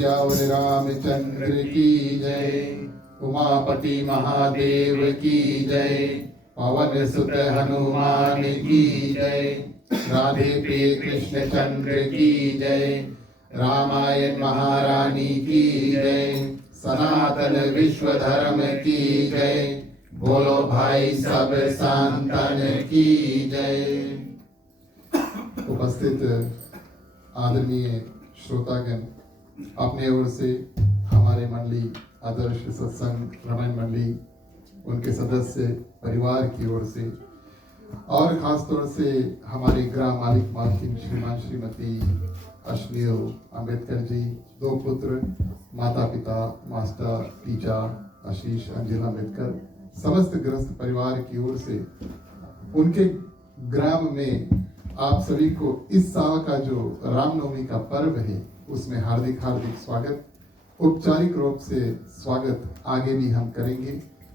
सियावर रामचंद्र की जय। उमापति महादेव की जय। पवन सुत हनुमान की जय। राधे प्रिय कृष्ण चंद्र की जय। रामायण महारानी की जय। सनातन विश्व धर्म की जय। बोलो भाई सब संतन की जय। उपस्थित आदरणीय श्रोतागण, अपने ओर से हमारे मंडली आदर्श सत्संग रामायण मंडली, उनके सदस्य परिवार की ओर से और खास तौर से हमारे ग्राम मालिक मालकिन श्रीमान श्रीमती अश्नील अंबेडकर जी, दो पुत्र, माता पिता मास्टर टीचर आशीष अंजल अंबेडकर, समस्त गृहस्थ परिवार की ओर से उनके ग्राम में आप सभी को इस साल का जो रामनवमी का पर्व है उसमें हार्दिक हार्दिक स्वागत। औपचारिक रूप से स्वागत आगे भी हम करेंगे।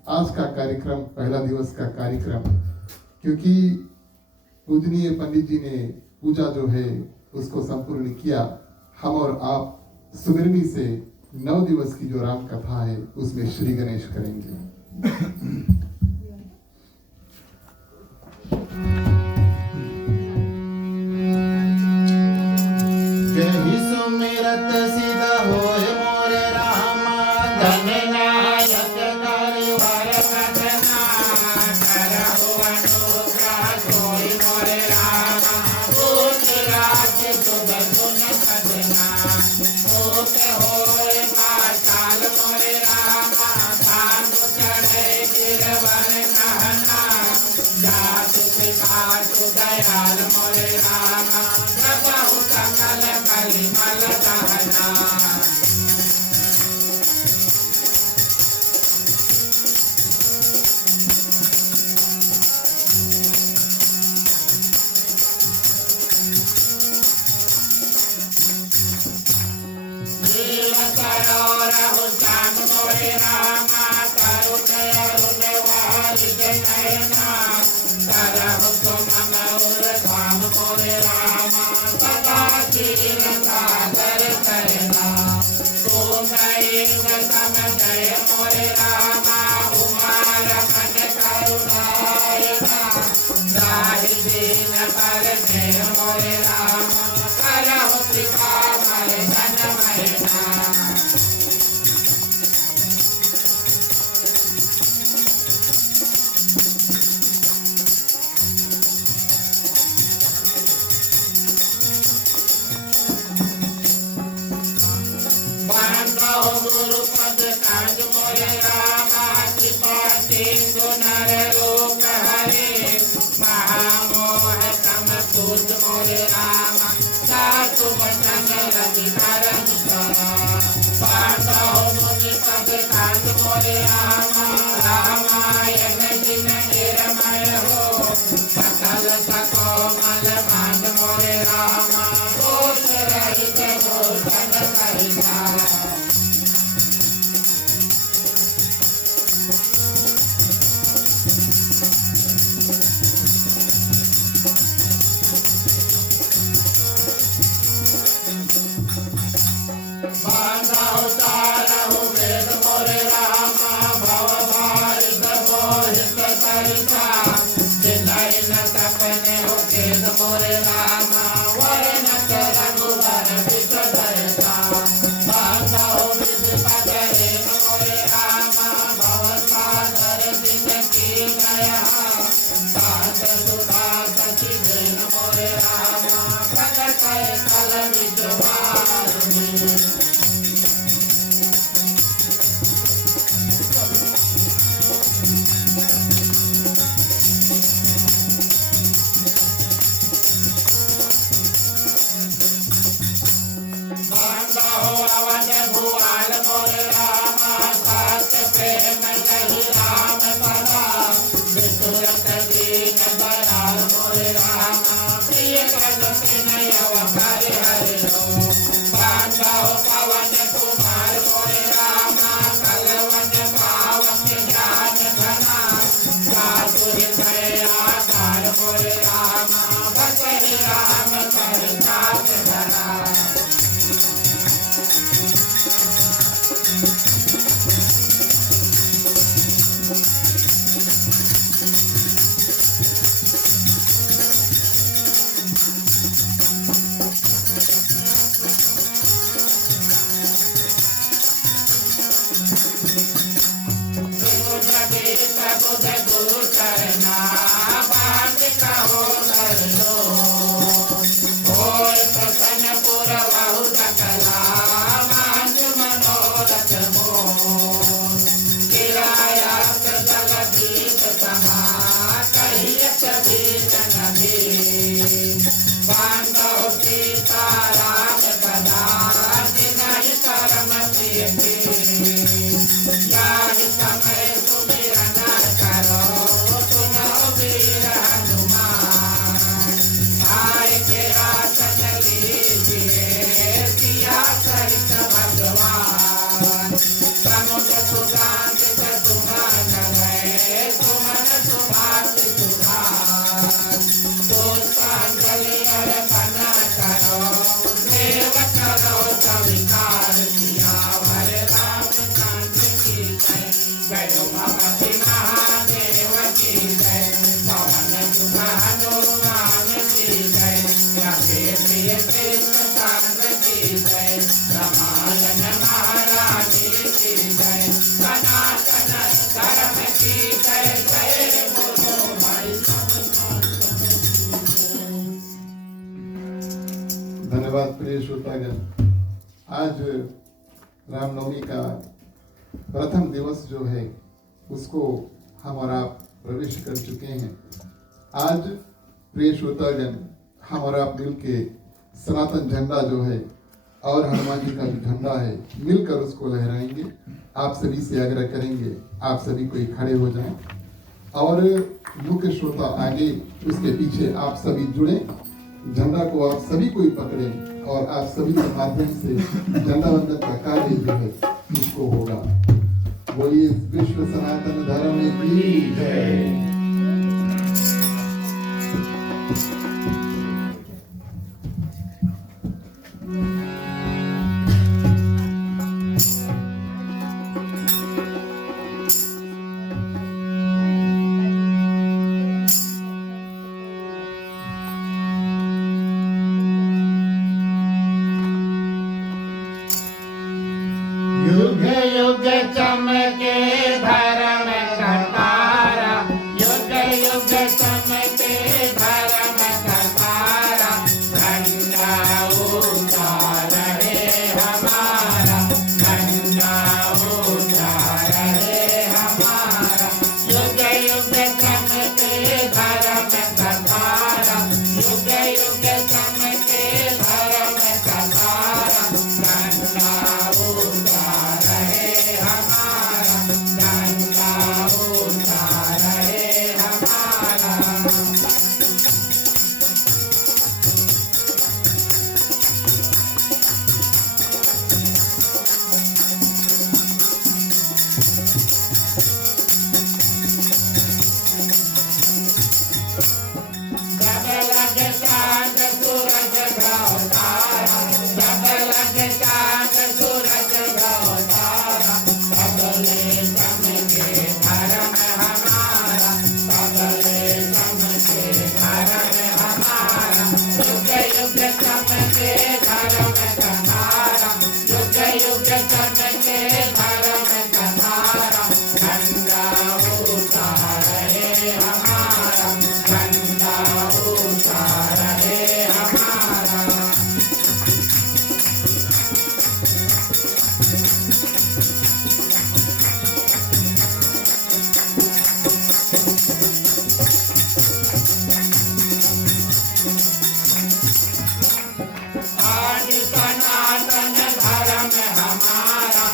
आज का कार्यक्रम पहला दिवस का कार्यक्रम, क्योंकि पूजनीय पंडित जी ने पूजा जो है उसको संपूर्ण किया, हम और आप सुमिरनी से 9 दिवस की जो राम कथा है उसमें श्री गणेश करेंगे। जय सुमिरत सिद्ध होए मोरे रामा, धननायक करिवर वदना, करहु अनुग्रह सोई मोरे रामा, भूत राज शुभ गुण सजना, भूत होए पाताल मोरे रामा, भांग चढ़े गिरवन कहना, जातु पितातु दयाल मोरे रामा, प्रभु सकल कलिमल दहना। नील सरोरहु श्याम मोरे रामा, तरुण अरुण वारिज नयना, तरहु सुमन उर धाम मोरे रामा, सदा चीर सादर करना, तुमैव समदय मोरे रामा, उमार मन करुणायना, दाहि दीन पर जय मोरे रामा, करहु कृपा मय धन मयना। बांधो गुरुपद काज मोरे रामा, कृपा सिंधु नर लोक हरे, महामोह तम पूज मोरे रामा, सासु वचन रवि धरम करा। बांधो मुनिपद काज मोरे रामा, रामायण जिन निरमय हो, सकल सकोमल मान मोरे रामा, दोष रहित भूषण सहिता। बांधो चारहु वेद मोरे रामा, भव भारत मोहित सरिता, दिलाई न सपने हो खेद मोरे रामा, वर्णत रघुवर विष धरता। बांधो विधि पकड़े मोरे रामा, भव सागर दिन की नया, सात सुधा सखी देन मोरे रामा, प्रकट कल विद्वारिणी। बांधो अवध भुआल मोरे रामा, सत्य प्रेम कहि राम पदा, वितुरत दीन दयाल मोरे रामा, प्रिय कन सिनय अवकर हरि हो। बांधो पवन कुमार मोरे रामा, कलवन पावक ज्ञान घना, सासु हृदय आधार मोरे रामा, भजहि राम कर जात धरा। कृष्ण चंद्र की जय, रामायण महारानी की जय, सनातन धर्म की जय, जय बोलो भाई धन्यवाद प्रिय श्रोतागण। आज रामनवमी का प्रथम दिवस जो है उसको हम और आप प्रवेश कर चुके हैं। आज प्रिय श्रोतागण हम और आप मिल के सनातन झंडा जो है और हनुमान जी का जो झंडा है मिलकर उसको लहराएंगे। आप सभी से आग्रह करेंगे आप सभी कोई खड़े हो जाएं और मुख्य श्रोता आगे उसके पीछे आप सभी जुड़े, झंडा को आप सभी कोई पकड़ें और आप सभी के माध्यम से झंडा वंदन का कार्य जो है उसको होगा। बोलिए विश्व सनातन धर्म की जय। युग युग चमके धर्म का तारा, युग युग चमके धर्म का तारा, झंडा ऊंचा रहे हमारा, झंडा ऊंचा रहे हमारा। युग युग चमके धर्म का तारा, युग युग चमके धर्म का तारा, झंडा ऊंचा रहे हमारा, झंडा ऊंचा रहे हमारा। जब लगे चांद सूरज ग्रह तारा, जब लगे चांद सूरज ग्रह तारा, सबले चमके धर्म हमारा, सबले चमके धर्म हमारा। युग युग चमके धर्म का तारा, युग युग चमके धर्म का तारा, झंडा ऊंचा रहे हमारा, झंडा ऊंचा रहे हमारा। आज सनातन धर्म हमारा,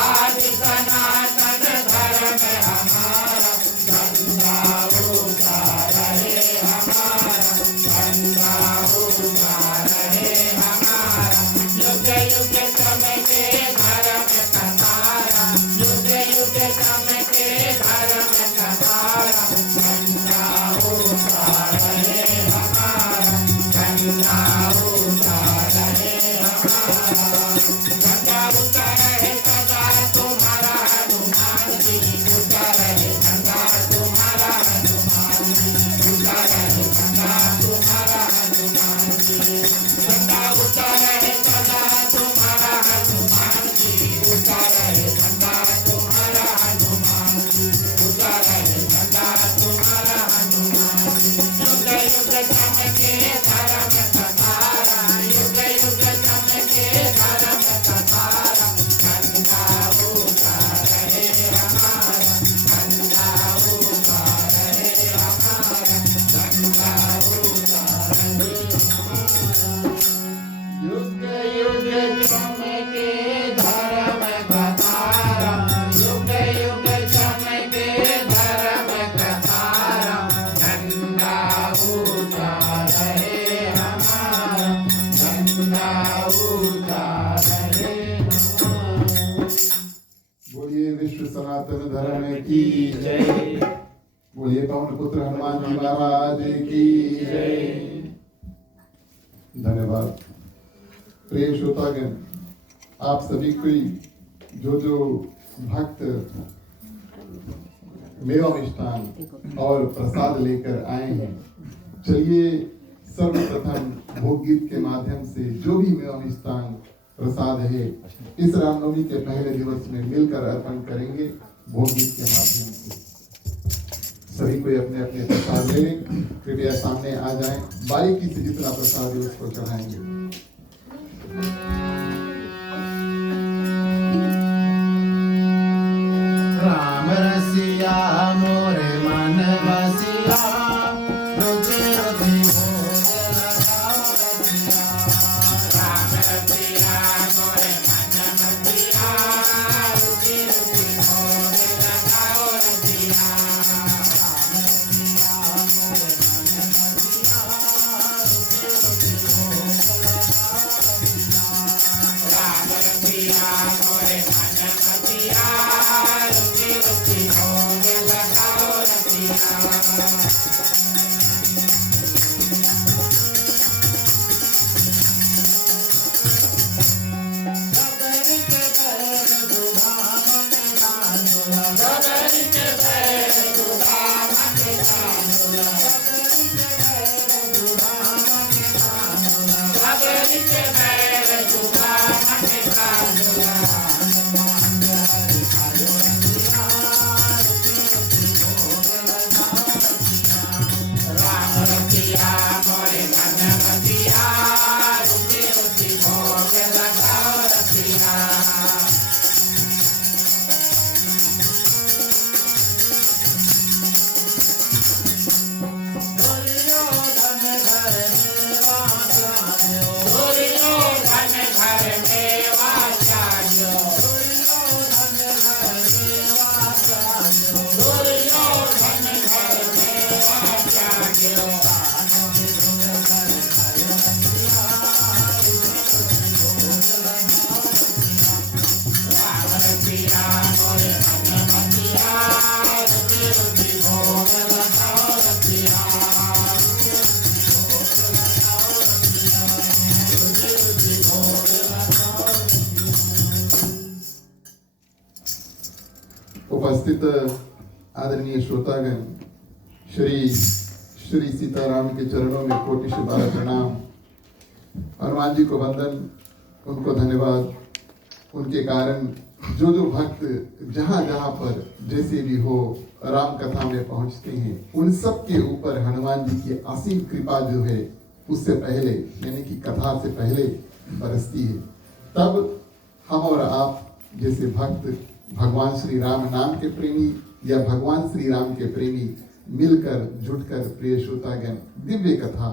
आज सनातन धर्म हमारा, झंडा ऊंचा रहे हमारा, झंडा ऊंचा रहे हमारा। युग युग चमके धर्म का तारा, युग युग चमके धर्म का तारा, झंडा ऊंचा रहे हमारा, झंडा ऊंचा रहे हमारा। झंडा ऊंचा रहे सदा तुम्हारा हनुमान जी, ऊंचा रहे झंडा तुम्हारा हनुमान जी, ऊंचा रहे झंडा तुम्हारा हनुमान जी। झंडा ऊंचा रहे सदा तुम्हारा हनुमान जी, ऊंचा रहे झंडा तुम्हारा हनुमान जी, ऊंचा रहे झंडा तुम्हारा हनुमान जी। युग युग चमके धर्म का तारा, युग युग चमके धर्म का तारा, झंडा ऊंचा रहे हमारा, झंडा ऊंचा रहे हमारा, झंडा ऊंचा रहे हमारा। युग युग चमके धर्म का तारा, युग युग चमके धर्म का तारा, झंडा ऊंचा रहे हमारा, झंडा ऊंचा रहे हमारा। बोलिए विश्व सनातन धर्म की जय। बोलिए पवन पुत्र हनुमान जी महाराज की जय। धन्यवाद प्रिय श्रोतागण, आप सभी कोई जो भक्त मेवा मिष्ठान और प्रसाद लेकर आए हैं, चलिए सर्वप्रथम भोग गीत के माध्यम से जो भी मेवा मिष्टान प्रसाद है इस रामनवमी के पहले दिवस में मिलकर अर्पण करेंगे भोग गीत के माध्यम से। सभी कोई अपने अपने प्रसाद ले लें, कृपया सामने आ जाएं, बारीकी से जितना प्रसाद है उसको चढ़ाएंगे। राम रसिया मोरे मन बसिया रुचि रुचि भोग लगाओ रसिया। राम रसिया मोरे मन बसिया रुचि रुचि भोग लगाओ रसिया। राम रसिया मोरे मन बसिया रुचि रुचि भोग लगाओ रसिया। उपस्थित आदरणीय श्रोतागण, श्री सीताराम के चरणों में कोटि से बार प्रणाम। हनुमान जी को वंदन, उनको धन्यवाद। उनके कारण जो जो भक्त जहाँ जहाँ पर जैसे भी हो राम कथा में पहुँचते हैं, उन सब के ऊपर हनुमान जी की असीम कृपा जो है उससे पहले यानी कि कथा से पहले बरसती है। तब हम और आप जैसे भक्त भगवान श्री राम नाम के प्रेमी या भगवान श्री राम के प्रेमी मिलकर जुटकर प्रिय श्रोतागण दिव्य कथा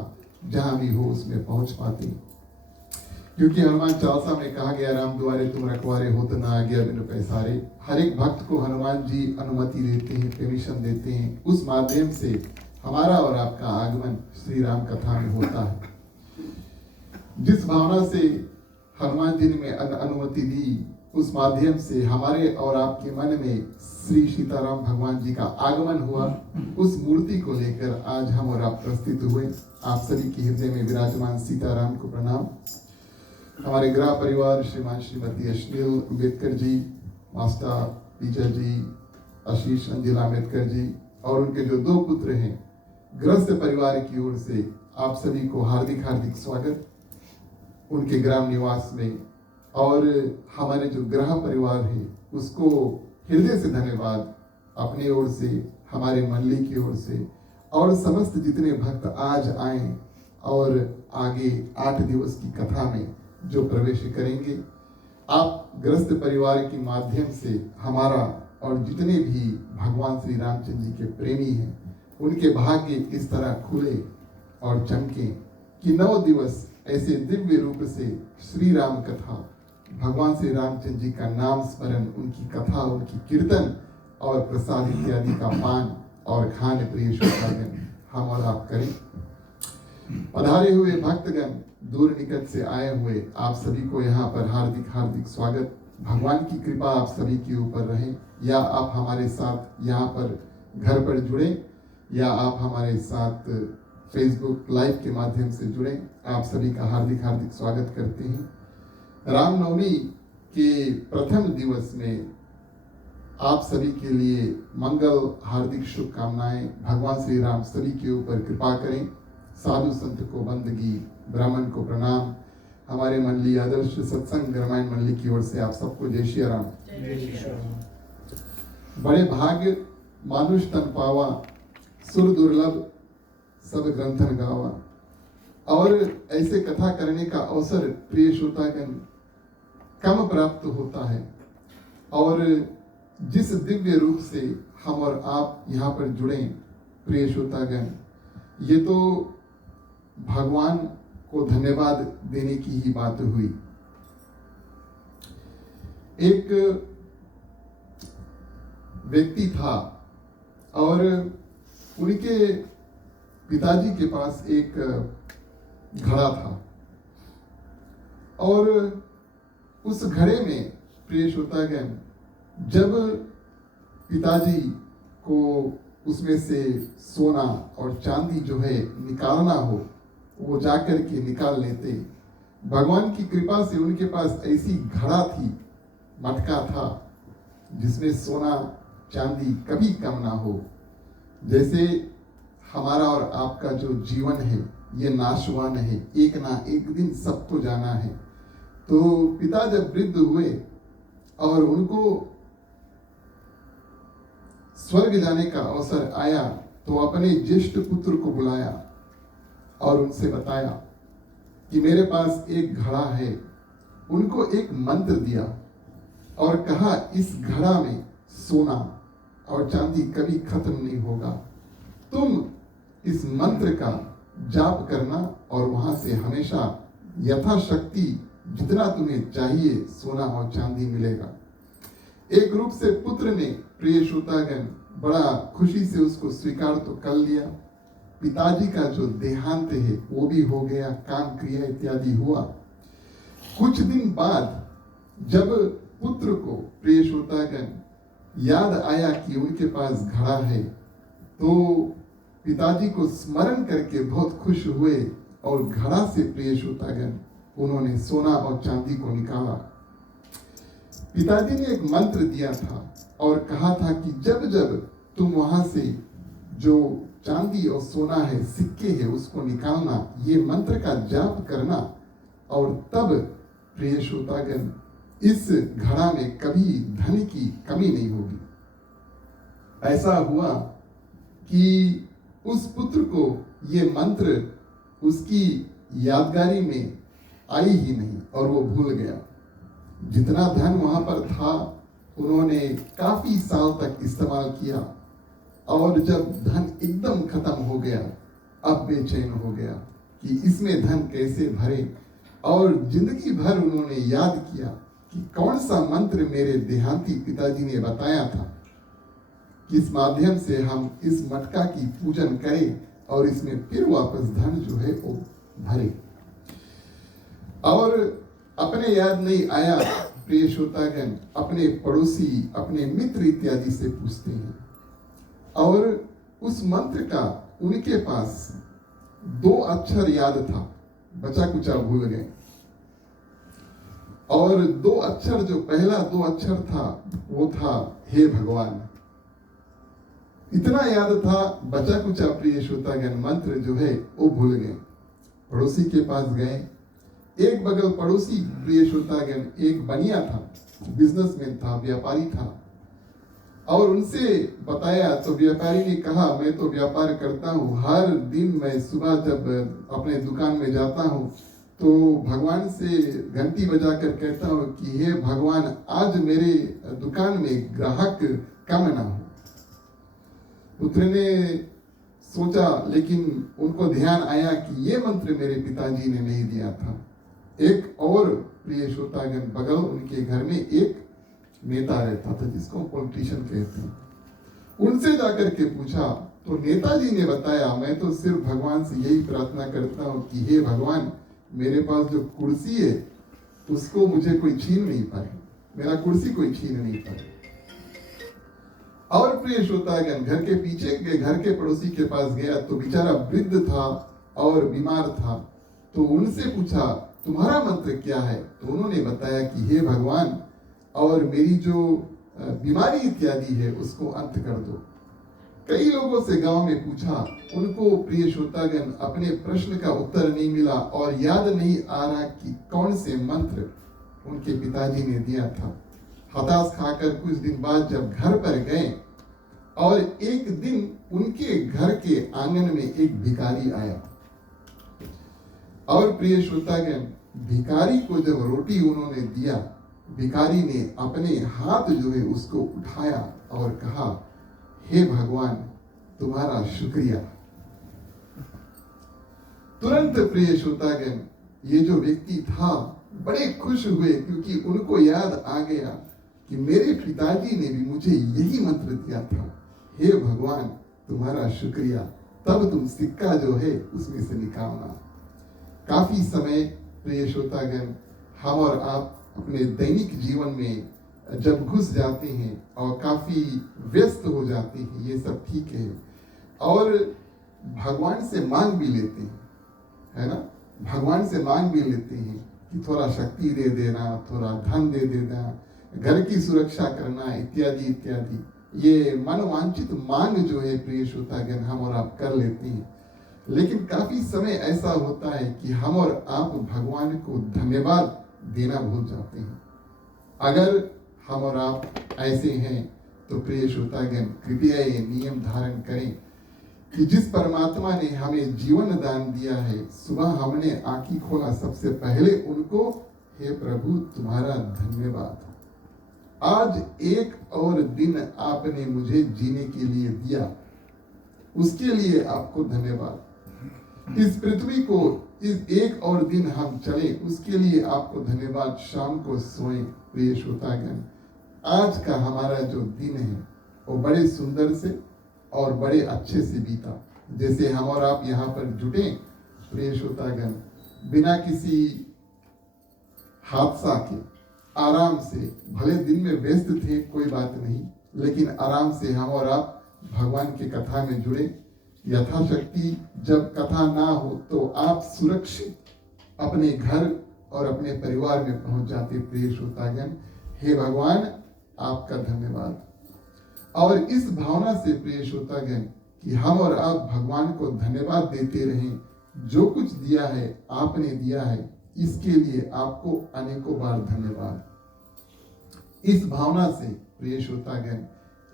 जहाँ भी हो उसमें पहुँच पाते हैं। क्योंकि हनुमान चालीसा में कहा गया, राम द्वारे तुम रखवारे हो तो ना आज्ञा बिनु पैसारे। हर एक भक्त को हनुमान जी अनुमति देते हैं, परमिशन देते हैं। उस माध्यम से हमारा और आपका आगमन श्री राम कथा में होता है। जिस भावना से हनुमान जी ने अनुमति दी, उस माध्यम से हमारे और आपके मन में श्री सीताराम भगवान जी का आगमन हुआ। उस मूर्ति को लेकर आज हम और आप प्रस्तुत हुए। आप सभी के हृदय में विराजमान सीताराम को प्रणाम। हमारे गृह परिवार श्रीमान श्रीमती अश्नील अम्बेडकर जी, मास्टर विजय जी, आशीष अंजिला अम्बेडकर जी और उनके जो दो पुत्र हैं, गृहस्थ परिवार की ओर से आप सभी को हार्दिक हार्दिक स्वागत उनके ग्राम निवास में। और हमारे जो ग्रह परिवार है उसको हृदय से धन्यवाद अपनी ओर से, हमारे मंडली की ओर से और समस्त जितने भक्त आज आए और आगे 8 दिवस की कथा में जो प्रवेश करेंगे। आप गृहस्थ परिवार के माध्यम से हमारा और जितने भी भगवान श्री रामचंद्र जी के प्रेमी हैं उनके भाग्य इस तरह खुले और चमके कि 9 दिवस ऐसे दिव्य रूप से श्री राम कथा, भगवान श्री रामचंद्र जी का नाम स्मरण, उनकी कथा, उनकी कीर्तन और प्रसाद इत्यादि का पान और खान प्रिय श्रोतागण हम और आप करें। पधारे हुए भक्तगण, दूर निकट से आए हुए आप सभी को यहाँ पर हार्दिक हार्दिक स्वागत। भगवान की कृपा आप सभी के ऊपर रहे। या आप हमारे साथ यहाँ पर घर पर जुड़े या आप हमारे साथ फेसबुक लाइव के माध्यम से जुड़े, आप सभी का हार्दिक हार्दिक स्वागत करते हैं। रामनवमी के प्रथम दिवस में आप सभी के लिए मंगल, हार्दिक शुभकामनाएं। भगवान श्री राम सभी के ऊपर कृपा करें, साधु संत को बंदगी, ब्राह्मण को प्रणाम। हमारे मंडली आदर्श सत्संग रामायण मंडली की ओर से आप सबको जय श्री राम। बड़े भाग्य मानुष तन पावा, सुर दुर्लभ सब ग्रंथन गावा। और ऐसे कथा करने का अवसर प्रिय श्रोतागण कम प्राप्त होता है। और जिस दिव्य रूप से हम और आप यहाँ पर जुड़े प्रिय श्रोतागण, ये तो भगवान को धन्यवाद देने की ही बात हुई। एक व्यक्ति था और उनके पिताजी के पास एक घड़ा था और उस घड़े में प्रिय श्रोतागण जब पिताजी को उसमें से सोना और चांदी जो है निकालना हो, वो जाकर के निकाल लेते। भगवान की कृपा से उनके पास ऐसी घड़ा थी, मटका था, जिसमें सोना चांदी कभी कम ना हो। जैसे हमारा और आपका जो जीवन है ये नाशवान है, एक ना एक दिन सबको जाना है। तो पिता जब वृद्ध हुए और उनको स्वर्ग जाने का अवसर आया तो अपने ज्येष्ठ पुत्र को बुलाया और उनसे बताया कि मेरे पास एक घड़ा है। उनको एक मंत्र दिया और कहा इस घड़ा में सोना और चांदी कभी खत्म नहीं होगा। तुम इस मंत्र का जाप करना और वहां से हमेशा यथाशक्ति जितना तुम्हें चाहिए सोना और चांदी मिलेगा। एक रूप से पुत्र ने प्रिय श्रोतागण बड़ा खुशी से उसको स्वीकार तो कर लिया। पिताजी का जो देहांत है वो भी हो गया, काम क्रिया इत्यादि हुआ। कुछ दिन बाद जब पुत्र को प्रिय श्रोतागण याद आया कि उनके पास घड़ा है तो पिताजी को स्मरण करके बहुत खुश हुए और घड़ा से प्रिय श्रोतागण उन्होंने सोना और चांदी को निकाला। पिताजी ने एक मंत्र दिया था और कहा था कि जब जब तुम वहां से जो चांदी और सोना है, सिक्के है, उसको निकालना, ये मंत्र का जाप करना और तब प्रिय श्रोतागण इस घड़ा में कभी धन की कमी नहीं होगी। ऐसा हुआ कि उस पुत्र को ये मंत्र उसकी यादगारी में आई ही नहीं और वो भूल गया। जितना धन वहां पर था उन्होंने काफी साल तक इस्तेमाल किया और जब धन एकदम खत्म हो गया अब बेचैन हो गया कि इसमें धन कैसे भरे। और जिंदगी भर उन्होंने याद किया कि कौन सा मंत्र मेरे देहांती पिताजी ने बताया था, किस माध्यम से हम इस मटका की पूजन करें और इसमें फिर वापस धन जो है वो भरे। और अपने याद नहीं आया प्रिय श्रोतागण अपने पड़ोसी, अपने मित्र इत्यादि से पूछते हैं और उस मंत्र का उनके पास 2 अक्षर याद था, बचा कुचा भूल गए। और 2 अक्षर, जो पहला 2 अक्षर था वो था हे भगवान। इतना याद था, बचा कुचा प्रिय श्रोतागण मंत्र जो है वो भूल गए। पड़ोसी के पास गए। एक बगल पड़ोसी प्रिय श्रोतागण एक बनिया था, बिजनेसमैन था, व्यापारी था और उनसे बताया तो व्यापारी ने कहा मैं तो व्यापार करता हूँ, हर दिन मैं सुबह जब अपने दुकान में जाता हूँ तो भगवान से घंटी बजाकर कहता हूँ कि हे भगवान आज मेरे दुकान में ग्राहक कम ना हो। पुत्र ने सोचा, लेकिन उनको ध्यान आया कि ये मंत्र मेरे पिताजी ने नहीं दिया था। एक और प्रिय श्रोतागण बगल उनके घर में एक नेता रहता था जिसको पॉलिटिशियन कहते हैं। उनसे जाकर के पूछा तो नेताजी ने बताया मैं तो सिर्फ भगवान से यही प्रार्थना करता हूँ कि हे भगवान मेरे पास जो कुर्सी है उसको मुझे कोई छीन नहीं पाए, मेरा कुर्सी कोई छीन नहीं पाए। और प्रिय श्रोतागण घर के पीछे के घर के पड़ोसी के पास गया तो बेचारा वृद्ध था और बीमार था। तो उनसे पूछा तुम्हारा मंत्र क्या है? तो उन्होंने बताया कि हे भगवान और मेरी जो बीमारी इत्यादि है उसको अंत कर दो। कई लोगों से गांव में पूछा, उनको प्रिय श्रोतागण अपने प्रश्न का उत्तर नहीं मिला और याद नहीं आ रहा कि कौन से मंत्र उनके पिताजी ने दिया था। हताश खाकर कुछ दिन बाद जब घर पर गए और एक दिन उनके घर के आंगन में एक भिखारी आया और प्रिय श्रोतागण, भिखारी को जब रोटी उन्होंने दिया, भिखारी ने अपने हाथ जो है उसको उठाया और कहा, हे भगवान, तुम्हारा शुक्रिया। तुरंत प्रिय श्रोतागण, ये जो व्यक्ति था बड़े खुश हुए, क्योंकि उनको याद आ गया कि मेरे पिताजी ने भी मुझे यही मंत्र दिया था, हे भगवान, तुम्हारा शुक्रिया। तब तुम सिक्का जो है उसमें से निकालना। काफी समय प्रिय श्रोतागण, हम और आप अपने दैनिक जीवन में जब घुस जाते हैं और काफी व्यस्त हो जाते हैं, ये सब ठीक है, और भगवान से मांग भी लेते हैं, है ना, भगवान से मांग भी लेते हैं कि थोड़ा शक्ति दे देना, थोड़ा धन दे देना, घर की सुरक्षा करना, इत्यादि इत्यादि। ये मनोवांछित मांग जो है प्रिय श्रोतागण, हम और आप कर लेते हैं। लेकिन काफी समय ऐसा होता है कि हम और आप भगवान को धन्यवाद देना भूल जाते हैं। अगर हम और आप ऐसे हैं तो प्रिय श्रोतागण, कृपया ये नियम धारण करें कि जिस परमात्मा ने हमें जीवन दान दिया है, सुबह हमने आंखें खोला, सबसे पहले उनको, हे प्रभु तुम्हारा धन्यवाद, आज एक और दिन आपने मुझे जीने के लिए दिया, उसके लिए आपको धन्यवाद। इस पृथ्वी को इस एक और दिन हम चले, उसके लिए आपको धन्यवाद। शाम को सोएं प्रिय श्रोतागण, आज का हमारा जो दिन है वो बड़े सुंदर से और बड़े अच्छे से बीता। जैसे हम और आप यहाँ पर जुटे प्रिय श्रोतागण, बिना किसी हादसा के आराम से, भले दिन में व्यस्त थे कोई बात नहीं, लेकिन आराम से हम और आप भगवान की कथा में जुड़े। यथाशक्ति जब कथा ना हो तो आप सुरक्षित अपने घर और अपने परिवार में पहुंच जाते प्रिय श्रोतागण। हे भगवान, आपका धन्यवाद। और इस भावना से प्रिय श्रोतागण कि हम और आप भगवान को धन्यवाद देते रहें, जो कुछ दिया है आपने दिया है, इसके लिए आपको अनेकों बार धन्यवाद। इस भावना से प्रिय श्रोतागण,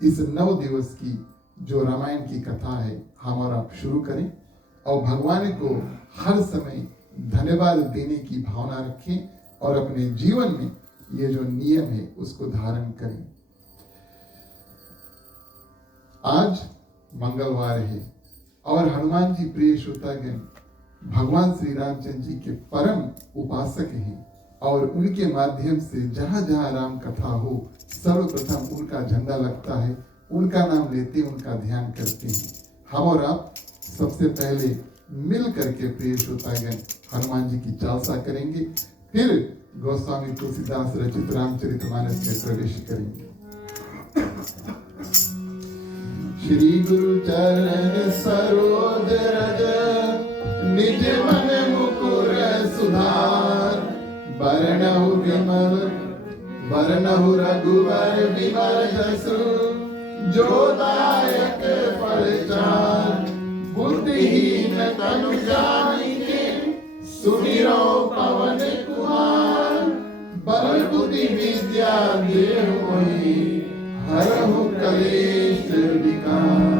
इस 9 दिवस की जो रामायण की कथा है, हम और आप शुरू करें और भगवान को हर समय धन्यवाद देने की भावना रखें और अपने जीवन में ये जो नियम है उसको धारण करें। आज मंगलवार है और हनुमान जी प्रिय श्रोतागण भगवान श्री रामचंद्र जी के परम उपासक हैं और उनके माध्यम से जहां जहां राम कथा हो, सर्वप्रथम उनका झंडा लगता है, उनका नाम लेते, उनका ध्यान करते हैं। हम और आप सबसे पहले मिल करके प्रिय श्रोतागण हनुमान जी की चालसा करेंगे, फिर गोस्वामी तुलसीदास रचित रामचरितमानस में प्रवेश करेंगे। श्री गुरु चरण सरोज रज, निज मन मुकुर सुधार, बरनहु विमल बरनहु रघुवर विमल जसु, जो दायक फल चार, बुद्धिहीन तनु जानिके, सुमिरो पवन कुमार, बल बुद्धि विद्या देहु मोहि, हरहु कलेश विकार।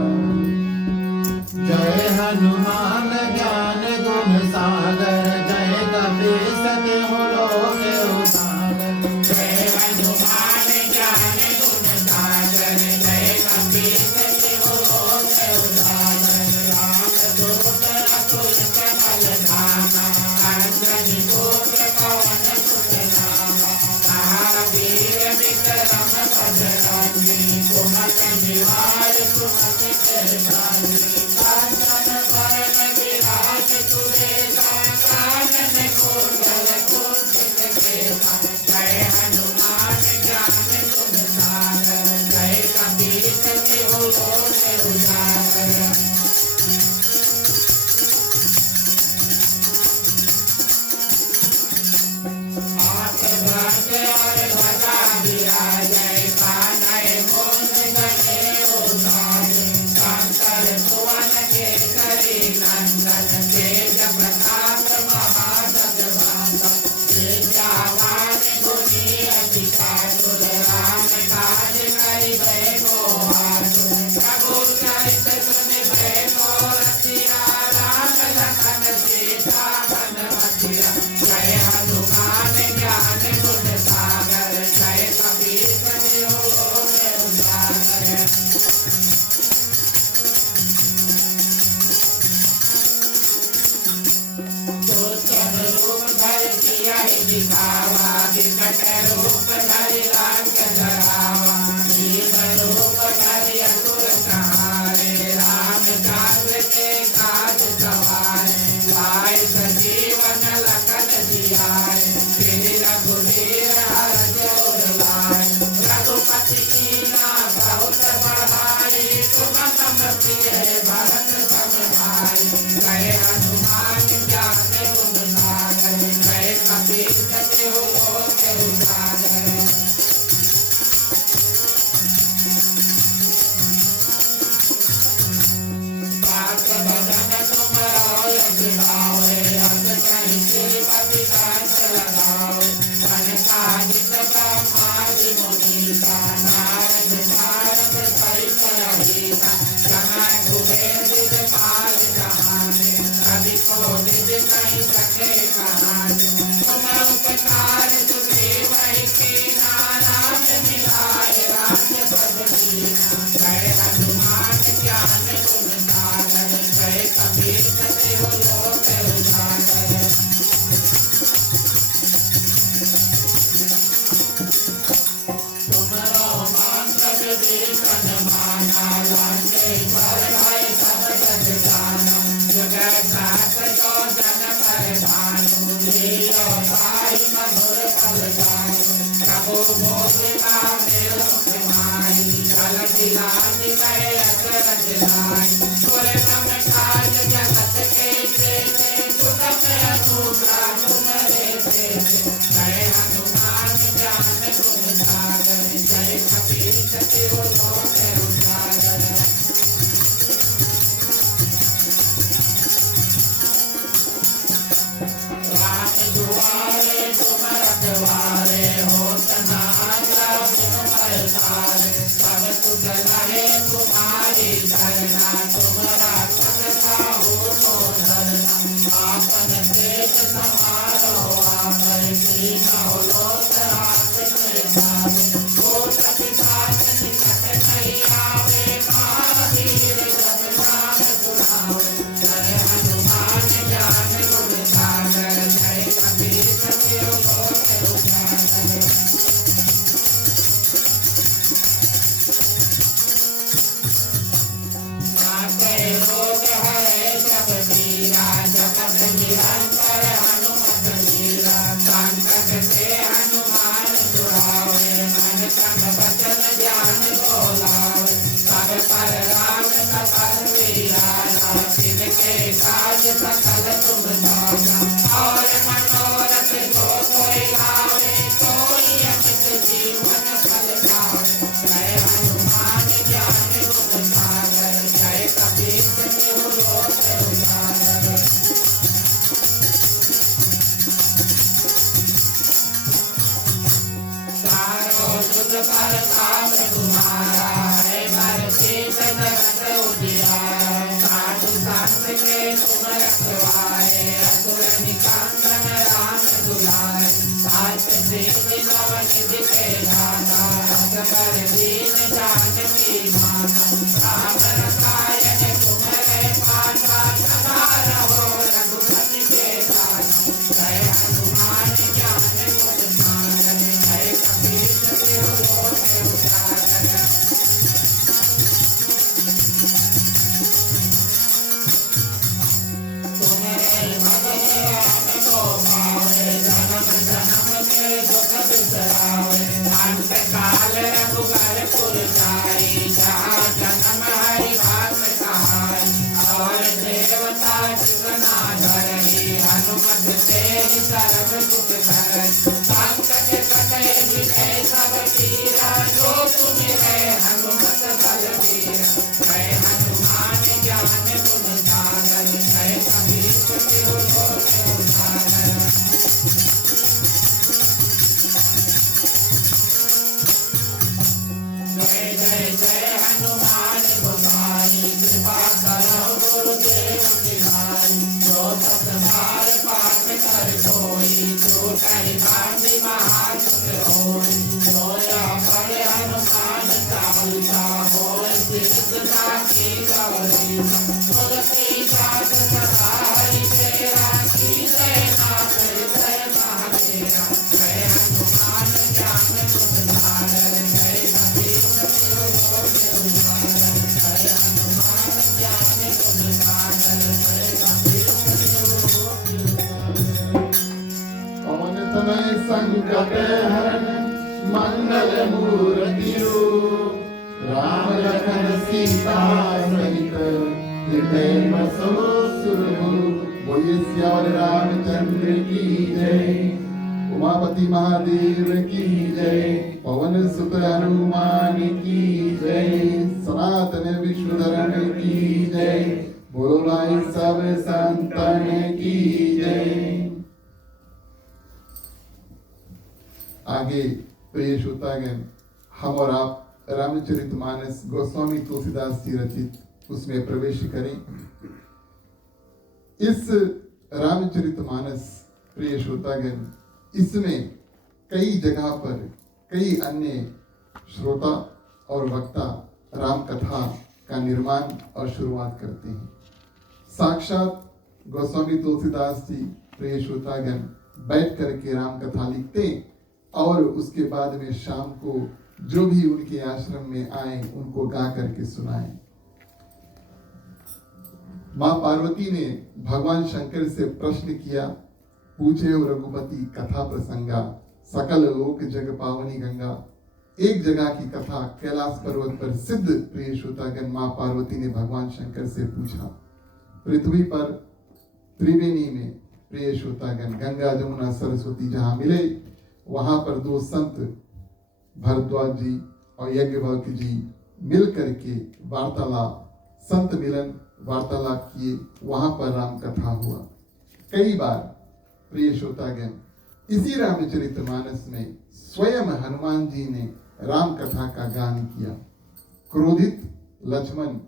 जय हनुमान ज्ञान गुण सागर, जय कपीस तिहु लोक उजागर। जय हनुमान ज्ञान गुण सागर, जय कपीस तिहु लोक उजागर। रामदूत अतुल सकल धामा, अंजनी पुत्र पवन सुत नामा। महावीर विक्रम बजरंगी, कुमति निवार सुमति के संगी। कांचन वरण विराज सुबेसा, कानन कुंडल कुंचित केसा। जय हनुमान ज्ञान गुण सागर, जय कपीस तिहु लोक उजागर। हाथ भाग्य और ध्वजा विराजै, कान्है मूँछ गले उतारै। यही दिखावा विकट रूप धरि राख धरावा दीन रूप धरि असुर संहारे रामचंद्र के काज सवारे लाए सजीवन लखन जियाए श्री रघुवीर हरष उर लाए रघुपति कीना बहुत बड़ाई तुम मम प्रिय भरत सम भाई गए हनुमान ज्ञान गुण सागर गए कपीस तिहु लोक उजागर पाक बदन तुम रोय बिलावे अस कहीं श्रीपति कंठ लगावे सनकादिक ब्रह्मादि मुनीसा नारद भारत सहित अहिसा समय कुबेर माल जहाने कवि को निज कहीं सके कहानी तुम उपकार सुग्रीव कीना राम मिलाए राजपद दीना गए हनुमान ज्ञान गुण सागर गए कबीर तिहु लोक उजागर तुमरो मंत्र विभीषण माना लंकेश्वर भय सब जग जाना जगत साथ जो जन पर भानु लियो भाई मधुर फल जानु प्रभु मोहिमा मेरु माई जल दिलानि गए अचरज लाई तुर तम काज जगत के तेते सुगम अनुग्रह तुम्हारे तेते गए हनुमान ज्ञान गुण सागर गए कपीस तिहु लोक उजागर राम दुआरे तुम रखवारे होत न आज्ञा बिनु पैसारे सब सुख लहे तुम्हारी धरना तुम राक्षस काहू को धरना आपन तेज समारो आपै तीनों लोक हाथ में जावे भूत पिशाच निकट नहीं आवे महावीर जब नाम सुनावे जय हनुमान ज्ञान गुण सागर जय कबीर तिहु लोक उजागर नाकै रोग हरे सब पीरा जगत निरंतर हनुमत वीरा संकट से हनुमान छुड़ावे मन तन वचन ध्यान बोलावे सब पर राम सफल वीराया तिनके काज सकल तुम जाना और मनोरथ जो कोई लावे कोई अमित जीवन फल पावे जय हनुमान ज्ञान गुण सागर जय कपीस तिहु लोक उजागर चारों युग पर काम तुम्हारा है भरतीत जगत उजियारा साधु संत के तुम रखवारे असुर निकंदन राम दुलारे सात सिद्धि नव निधि के दाता असबर दीन जानकी माता राम रसायन तुम्हारे पासा सदा रहो रघुपति के दाता जय हनुमान ज्ञान गुण सागर जय कबीर तिहु लोक उजागर तुम्हारे भगत राम को पावे जन्म जन्म के दुख बिसरावे अंत काल रघुबर पुर जाई जहाँ जन्म हरि भाग कहाई और देवता चितना धरई हनुमत तेरी सर्व सुख करई संकट कटे विजय सब पीरा जो सुमिरै हनुमत बलबीरा जय हनुमान ज्ञान गुण सागर जय कबीर तिहु लोक उजागर जय जय जय हनुमान गोसाई कृपा करो गुरुदेव बिहारी जो सत बार पाठ कर कोई छूटहि भांति महासुख होई सोया पढ़े हनुमान चालीसा होय सिद्ध साखी गौरी तुलसी दास सदा हरि तेरा की जय नाथ जय महादेव। समय संकट हरण मंगल मूर्ति रूप राम लखन सीता सहित हृदय बसो सुरभूप। बोलिए सियावर रामचंद्र की जय, उमापति महादेव की जय, पवन सुत हनुमान की जय, सनातन विश्व धर्म की जय, बोलो भाई सब संतन की जय। आगे प्रिय श्रोतागण, हम और आप रामचरितमानस गोस्वामी तुलसीदास जी रचित उसमें प्रवेश करें। इस रामचरितमानस प्रिय श्रोतागण, इसमें कई जगह पर कई अन्य श्रोता और वक्ता राम कथा का निर्माण और शुरुआत करते हैं। साक्षात गोस्वामी तुलसीदास जी प्रिय श्रोतागण बैठ करके राम कथा लिखते और उसके बाद में शाम को जो भी उनके आश्रम में आए उनको गा करके सुनाए। मां पार्वती ने भगवान शंकर से प्रश्न किया, पूछे रघुपति कथा प्रसंगा, सकल लोक जग पावनी गंगा। एक जगह की कथा कैलाश पर्वत पर सिद्ध प्रिय श्रोतागण, मां पार्वती ने भगवान शंकर से पूछा। पृथ्वी पर त्रिवेणी में प्रिय श्रोतागण गंगा जमुना सरस्वती जहां मिले वहां पर दो संत भरद्वाज जी और यज्ञवल्क्य जी मिल करके वार्तालाप, संत मिलन वार्तालाप किए, वहां पर राम कथा हुआ। कई बार प्रिय श्रोतागण इसी रामचरितमानस में स्वयं हनुमान जी ने राम कथा का गान किया। क्रोधित लक्ष्मण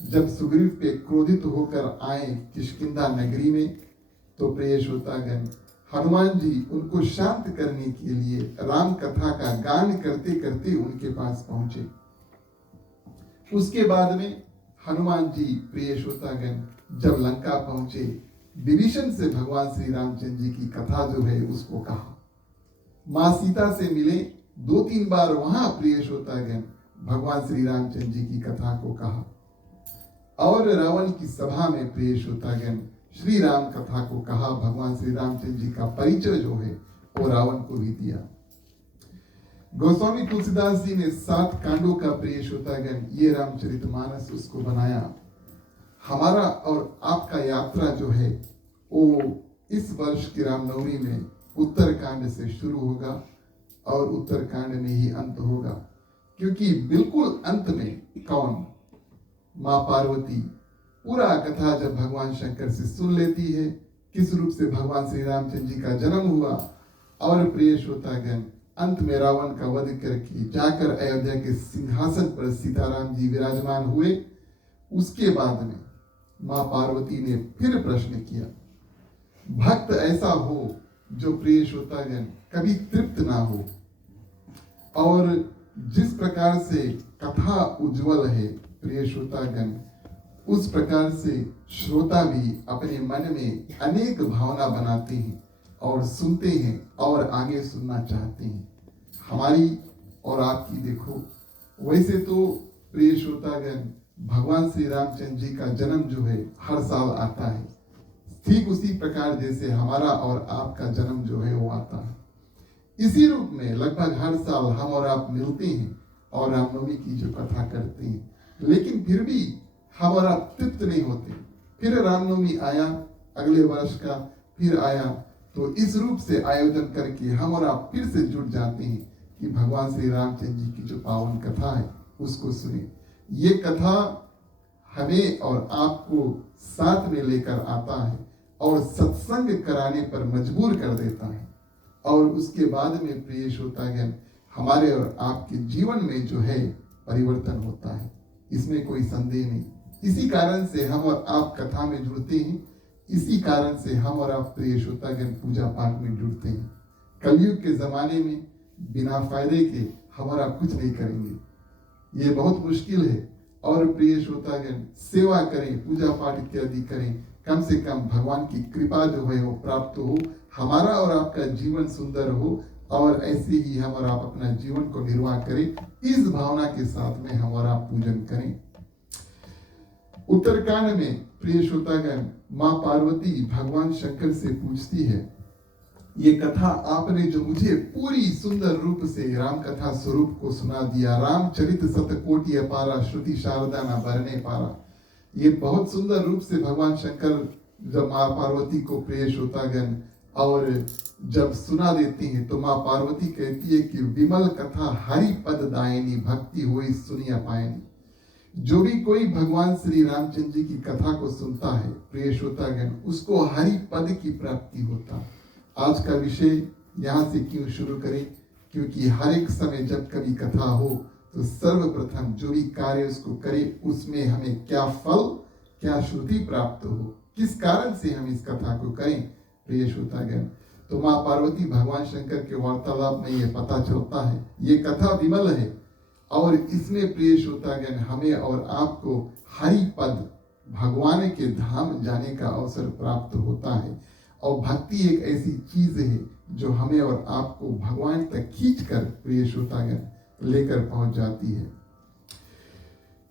जब सुग्रीव पे क्रोधित होकर आए किष्किंधा नगरी में, तो प्रिय श्रोतागण हनुमान जी उनको शांत करने के लिए राम कथा का गान करते करते उनके पास पहुंचे। उसके बाद में हनुमान जी प्रिय श्रोतागण जब लंका पहुंचे, विभीषण से भगवान श्री रामचंद्र जी की कथा जो है उसको कहा। मां सीता से मिले, 2-3 बार वहां प्रिय श्रोतागण भगवान श्री रामचंद्र जी की कथा को कहा। और रावण की सभा में प्रिय श्रोतागण श्री राम कथा को कहा। भगवान श्री रामचंद्र जी का परिचय जो है वो रावण को भी दिया। गोस्वामी तुलसीदास जी ने 7 कांडों का प्रिय श्रोतागण ये रामचरितमानस उसको बनाया। हमारा और आपका यात्रा जो है वो इस वर्ष की रामनवमी में उत्तरकांड से शुरू होगा और उत्तरकांड में ही अंत होगा, क्योंकि बिल्कुल अंत में कौन, मां पार्वती पूरा कथा जब भगवान शंकर से सुन लेती है, किस रूप से भगवान श्री रामचंद्र जी का जन्म हुआ और प्रिय श्रोतागण अंत में रावण का वध करके जाकर अयोध्या के सिंहासन पर सीताराम जी विराजमान हुए। उसके बाद में मां पार्वती ने फिर प्रश्न किया, भक्त ऐसा हो जो प्रिय श्रोतागण कभी तृप्त ना हो, और जिस प्रकार से कथा उज्जवल है प्रिय श्रोतागण, उस प्रकार से श्रोता भी अपने मन में अनेक भावना बनाते हैं और सुनते हैं और आगे सुनना चाहते हैं। हमारी और आपकी देखो, वैसे तो प्रिय श्रोतागण भगवान श्री रामचंद्र जी का जन्म जो है हर साल आता है, ठीक उसी प्रकार जैसे हमारा और आपका जन्म जो है वो आता है। इसी रूप में लगभग हर साल हम और आप मिलते हैं और रामनवमी की जो कथा करते हैं, लेकिन फिर भी हम और आप तृप्त नहीं होते। फिर रामनवमी आया, अगले वर्ष का फिर आया, तो इस रूप से आयोजन करके हम और आप फिर से जुट जाते हैं कि भगवान श्री रामचंद्र जी की जो पावन कथा है उसको सुने। ये कथा हमें और आपको साथ में लेकर आता है और सत्संग कराने पर मजबूर कर देता है, और उसके बाद में प्रिय श्रोतागण हमारे और आपके जीवन में जो है परिवर्तन होता है, इसमें कोई संदेह नहीं। इसी कारण से हम और आप कथा में जुड़ते हैं, इसी कारण से हम और आप प्रिय श्रोतागण पूजा पाठ में जुड़ते हैं। कलयुग के जमाने में बिना फायदे के हम और आप कुछ नहीं करेंगे, ये बहुत मुश्किल है। और प्रिय श्रोतागण सेवा करें, पूजा पाठ इत्यादि करें, कम से कम भगवान की कृपा जो है वो प्राप्त हो, हमारा और आपका जीवन सुंदर हो, और ऐसे ही हम और आप अपना जीवन को निर्वाह करें। इस भावना के साथ में हम और आप पूजन करें। उत्तरकांड में प्रिय श्रोतागण मां पार्वती भगवान शंकर से पूछती है, ये कथा आपने जो मुझे पूरी सुंदर रूप से राम कथा स्वरूप को सुना दिया, रामचरित सतकोटि अपारा, श्रुति शारदा न बरने पारा। ये बहुत सुंदर रूप से भगवान शंकर जब माँ पार्वती को प्रिय श्रोतागण और जब सुना देती हैं तो माँ पार्वती कहती है कि विमल कथा हरि पद दायनी, भक्ति हुई सुनिया पायनी। जो भी कोई भगवान श्री रामचंद्र जी की कथा को सुनता है प्रिय श्रोतागण, उसको हरि पद की प्राप्ति होता। आज का विषय यहाँ से क्यों शुरू करें, क्योंकि हर एक समय जब कभी कथा हो तो सर्वप्रथम जो भी कार्य उसको करे उसमें हमें क्या फल, क्या श्रुति प्राप्त हो, किस कारण से हम इस कथा को करें प्रिय श्रोतागण। तो माँ पार्वती भगवान शंकर के वार्तालाप में ये पता चलता है, ये कथा विमल है और इसमें प्रिय श्रोतागण हमें और आपको हरि पद भगवान के धाम जाने का अवसर प्राप्त होता है। और भक्ति एक ऐसी चीज है जो हमें और आपको भगवान तक खींचकर प्रिय श्रोतागण लेकर पहुंच जाती है।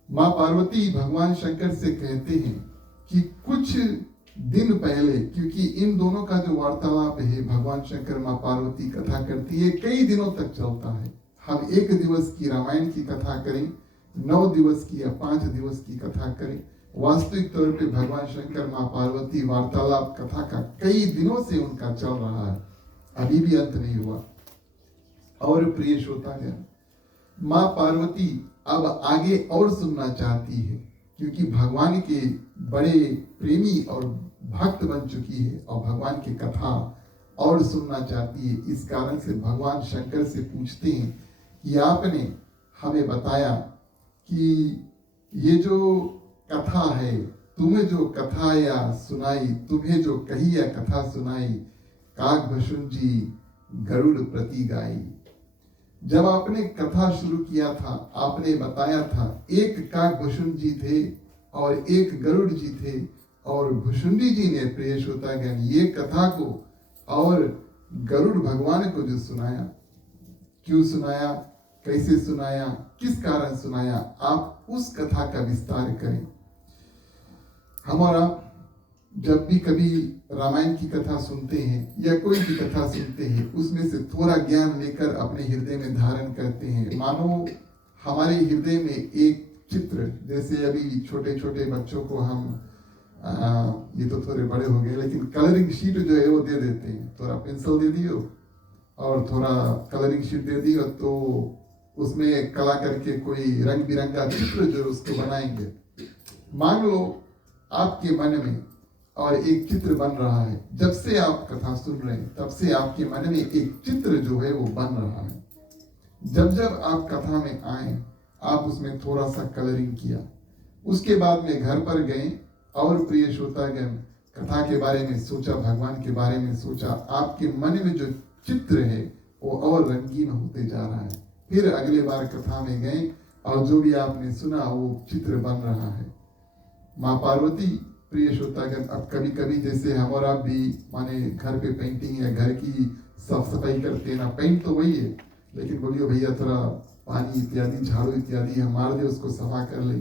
माँ पार्वती भगवान शंकर से कहते हैं कि कुछ दिन पहले, क्योंकि इन दोनों का जो वार्तालाप है भगवान शंकर माँ पार्वती कथा करती है, कई दिनों तक चलता है। हम 1 दिवस की रामायण की कथा करें, 9 दिवस की या 5 दिवस की कथा करें, वास्तविक तौर पे भगवान शंकर माँ पार्वती वार्तालाप कथा का कई दिनों से उनका चल रहा है, अभी भी अंत नहीं हुआ। और प्रिय श्रोतागण, माँ पार्वती अब आगे और सुनना चाहती है, क्योंकि भगवान के बड़े प्रेमी और भक्त बन चुकी है और भगवान की कथा और सुनना चाहती है। इस कारण से भगवान शंकर से पूछते हैं कि आपने हमें बताया कि ये जो कथा है, तुम्हें जो कथा या सुनाई, तुम्हें जो कही या कथा सुनाई, काकभूषण जी गरुड़ प्रति गाई। जब आपने कथा शुरू किया था आपने बताया था एक काकभूषण जी थे और एक गरुड़ जी थे, और भुषुंडी जी ने प्रिय श्रोतागण ये कथा को और गरुड़ भगवान को जो सुनाया, क्यों सुनाया, कैसे सुनाया, किस कारण सुनाया, आप उस कथा का विस्तार करें। हम और आप जब भी कभी रामायण की कथा सुनते हैं या कोई भी कथा सुनते हैं, उसमें से थोड़ा ज्ञान लेकर अपने हृदय में धारण करते हैं। मानो हमारे हृदय में एक चित्र, जैसे अभी छोटे छोटे बच्चों को हम ये तो थोड़े बड़े हो गए, लेकिन कलरिंग शीट जो है वो दे देते हैं, थोड़ा पेंसिल दे दियो और थोड़ा कलरिंग शीट दे दियो, तो उसमें कला करके कोई रंग बिरंगा चित्र जो उसको बनाएंगे। मान लो आपके मन में और एक चित्र बन रहा है, जब से आप कथा सुन रहे हैं तब से आपके मन में एक चित्र जो है वो बन रहा है। जब जब आप कथा में आए आप उसमें थोड़ा सा कलरिंग किया, उसके बाद में घर पर गए और प्रिय श्रोतागण कथा के बारे में सोचा, भगवान के बारे में सोचा, आपके मन में जो चित्र है वो और रंगीन होते जा रहा है। फिर अगले बार कथा में गए और जो भी आपने सुना वो चित्र बन रहा है। माँ पार्वती प्रिय श्रोतागण अब कभी कभी जैसे हम और आप भी माने घर पे पेंटिंग या घर की साफ सफाई करते हैं ना, पेंट तो वही है, लेकिन बोलियो भैया थोड़ा पानी इत्यादि, झाड़ू इत्यादि हम मार दे, उसको सफा कर ले।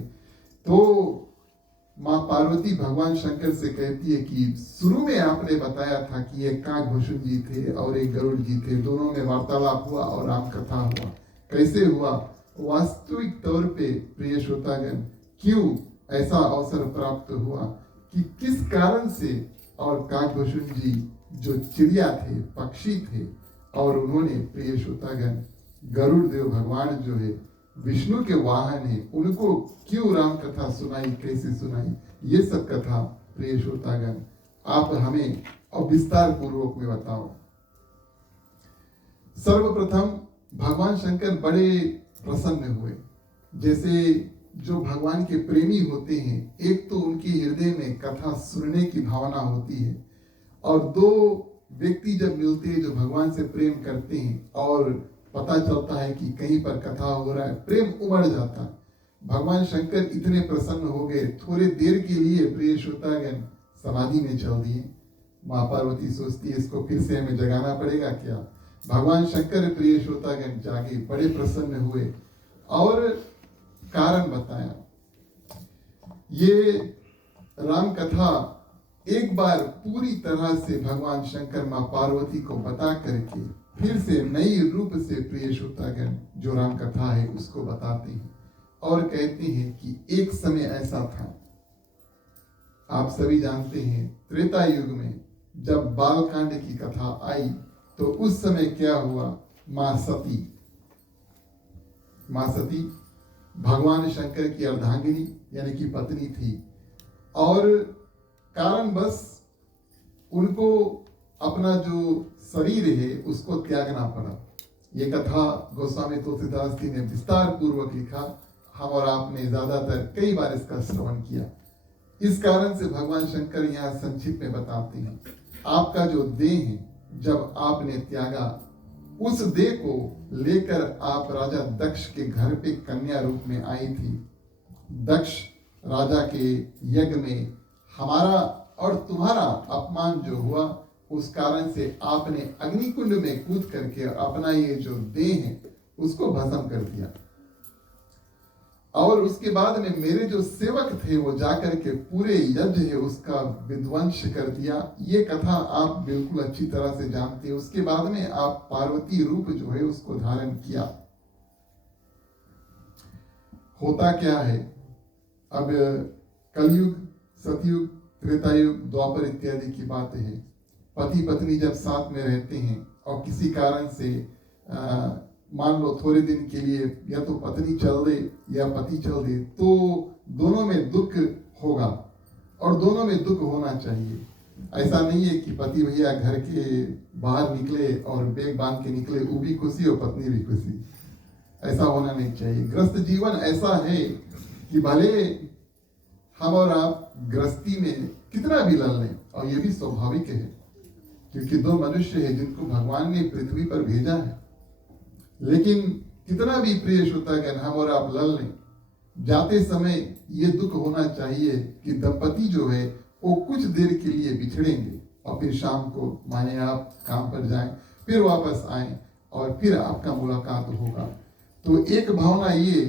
तो माँ पार्वती भगवान शंकर से कहती है कि शुरू में आपने बताया था कि एक काकभूषण जी थे और एक गरुड़ जी थे, दोनों में वार्तालाप हुआ और राम कथा हुआ। कैसे हुआ? वास्तविक तौर पे प्रिय श्रोतागण क्यों ऐसा अवसर प्राप्त हुआ कि किस कारण से, और काकभूषण जी जो चिड़िया थे, पक्षी थे, और उन्होंने प्रिय श्रोतागण गरुड़ देव भगवान जो है विष्णु के वाहन है, उनको क्यों राम कथा सुनाई, कैसे सुनाई, ये सब कथा प्रिय श्रोतागण आप हमें और विस्तार पूर्वक में बताओ। सर्वप्रथम भगवान शंकर बड़े प्रसन्न हुए। जैसे जो भगवान के प्रेमी होते हैं, एक तो उनके हृदय में कथा सुनने की भावना होती है, और दो व्यक्ति जब मिलते हैं जो भगवान से प्रेम करते हैं और पता चलता है कि कहीं पर कथा हो रहा है, प्रेम उमड़ जाता है। भगवान शंकर इतने प्रसन्न हो गए, थोड़े देर के लिए प्रिय श्रोतागण समाधि में चल दिए। माँ पार्वती सोचती है इसको फिर से हमें जगाना पड़ेगा क्या। भगवान शंकर प्रिय श्रोतागण जागे, बड़े प्रसन्न हुए और कारण बताया। ये राम कथा एक बार पूरी तरह से भगवान शंकर मां पार्वती को बता करके फिर से नई रूप से प्रिय श्रोतागण जो राम कथा है उसको बताते हैं और कहते हैं कि एक समय ऐसा था, आप सभी जानते हैं त्रेता युग में जब बालकांड की कथा आई तो उस समय क्या हुआ, मां सती भगवान शंकर की अर्धांगिनी यानी कि पत्नी थी और कारणवश उनको अपना जो शरीर है उसको त्यागना पड़ा। ये कथा गोस्वामी तुलसीदास जी ने विस्तार पूर्वक लिखा, हम और आपने ज्यादातर कई बार इसका श्रवण किया। इस कारण से भगवान शंकर यहाँ संक्षिप्त में बताते हैं, आपका जो देह है जब आपने त्यागा, उस देह को लेकर आप राजा दक्ष के घर पे कन्या रूप में आई थी। दक्ष राजा के यज्ञ में हमारा और तुम्हारा अपमान जो हुआ, उस कारण से आपने अग्निकुंड में कूद करके अपना ये जो देह है उसको भस्म कर दिया और उसके बाद में मेरे जो सेवक थे वो जाकर के पूरे यज्ञ है उसका विध्वंस कर दिया। ये कथा आप बिल्कुल अच्छी तरह से जानते हैं। उसके बाद में आप पार्वती रूप जो है उसको धारण किया। होता क्या है, अब कलयुग, सतयुग, त्रेतायुग, द्वापर इत्यादि की बातें हैं। पति पत्नी जब साथ में रहते हैं और किसी कारण से मान लो थोड़े दिन के लिए या तो पत्नी चल दे या पति चल दे, तो दोनों में दुख होगा और दोनों में दुख होना चाहिए। ऐसा नहीं है कि पति भैया घर के बाहर निकले और बैग बांध के निकले, वो भी खुशी और पत्नी भी खुशी, ऐसा होना नहीं चाहिए। ग्रस्त जीवन ऐसा है कि भले हम और आप गृहस्थी में कितना भी लड़ लें, और ये भी स्वाभाविक है क्योंकि दो मनुष्य है जिनको भगवान ने पृथ्वी पर भेजा है, लेकिन कितना भी प्रिय श्रोतागण हम और आप लड़ लें, जाते समय ये दुख होना चाहिए कि दंपति जो है वो कुछ देर के लिए बिछड़ेंगे और फिर शाम को माने आप काम पर जाएं, फिर वापस आएं और फिर आपका मुलाकात होगा। तो एक भावना ये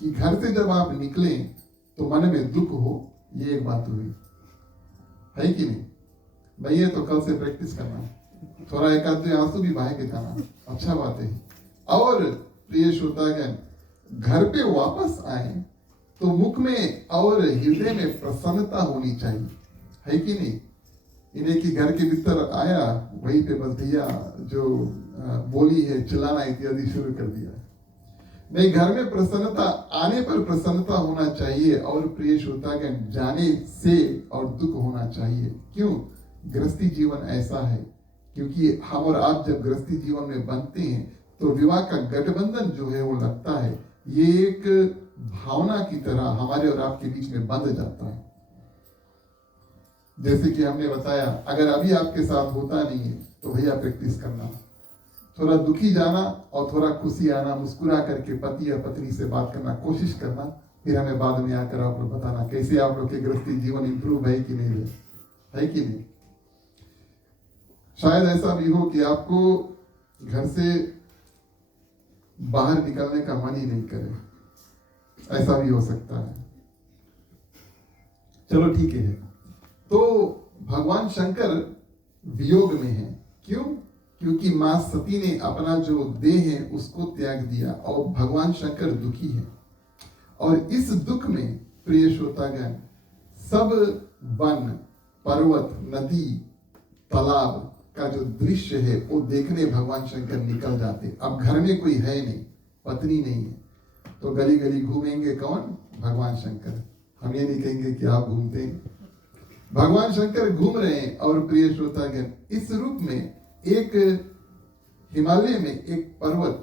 कि घर से जब आप निकलें तो मन में दुख हो, ये एक बात हुई है कि नहीं भाई। ये तो कल से प्रैक्टिस करना, थोड़ा एक आध आंसू भी बहा के जाना, अच्छा बात है। और प्रिय श्रोतागण, घर पे वापस आए तो मुख में और हृदय में प्रसन्नता होनी चाहिए, है कि नहीं। इन्हें कि घर के भीतर आया, वहीं पे बस भैया जो बोली है चिल्लाना इत्यादि शुरू कर दिया। नहीं, घर में प्रसन्नता, आने पर प्रसन्नता होना चाहिए और प्रिय श्रोतागण जाने से और दुख होना चाहिए। क्यों? गृहस्थी जीवन ऐसा है क्योंकि हम और आप जब गृहस्थी जीवन में बनते हैं तो विवाह का गठबंधन जो है वो लगता है, ये एक भावना की तरह हमारे और आपके बीच में बंध जाता है। जैसे कि हमने बताया, अगर अभी आपके साथ होता नहीं है तो भैया प्रैक्टिस करना, थोड़ा दुखी जाना और थोड़ा खुशी आना, मुस्कुरा करके पति या पत्नी से बात करना, कोशिश करना, फिर हमें बाद में आकर आप लोग बताना कैसे आप लोग के गृहस्थी जीवन इंप्रूव है कि नहीं है कि नहीं। शायद ऐसा भी हो कि आपको घर से बाहर निकलने का मन ही नहीं करे, ऐसा भी हो सकता है। चलो ठीक है। तो भगवान शंकर वियोग में है, क्यों? क्योंकि मां सती ने अपना जो देह है उसको त्याग दिया और भगवान शंकर दुखी है। और इस दुख में प्रिय श्रोतागण, सब वन, पर्वत, नदी, तालाब का जो दृश्य है वो देखने भगवान शंकर निकल जाते। अब घर में कोई है नहीं, पत्नी नहीं है, तो गली गली घूमेंगे कौन? भगवान शंकर। हम ये नहीं कहेंगे कि आप घूमते हैं, भगवान शंकर घूम रहे हैं। और प्रिय श्रोतागण, इस रूप में एक हिमालय में एक पर्वत,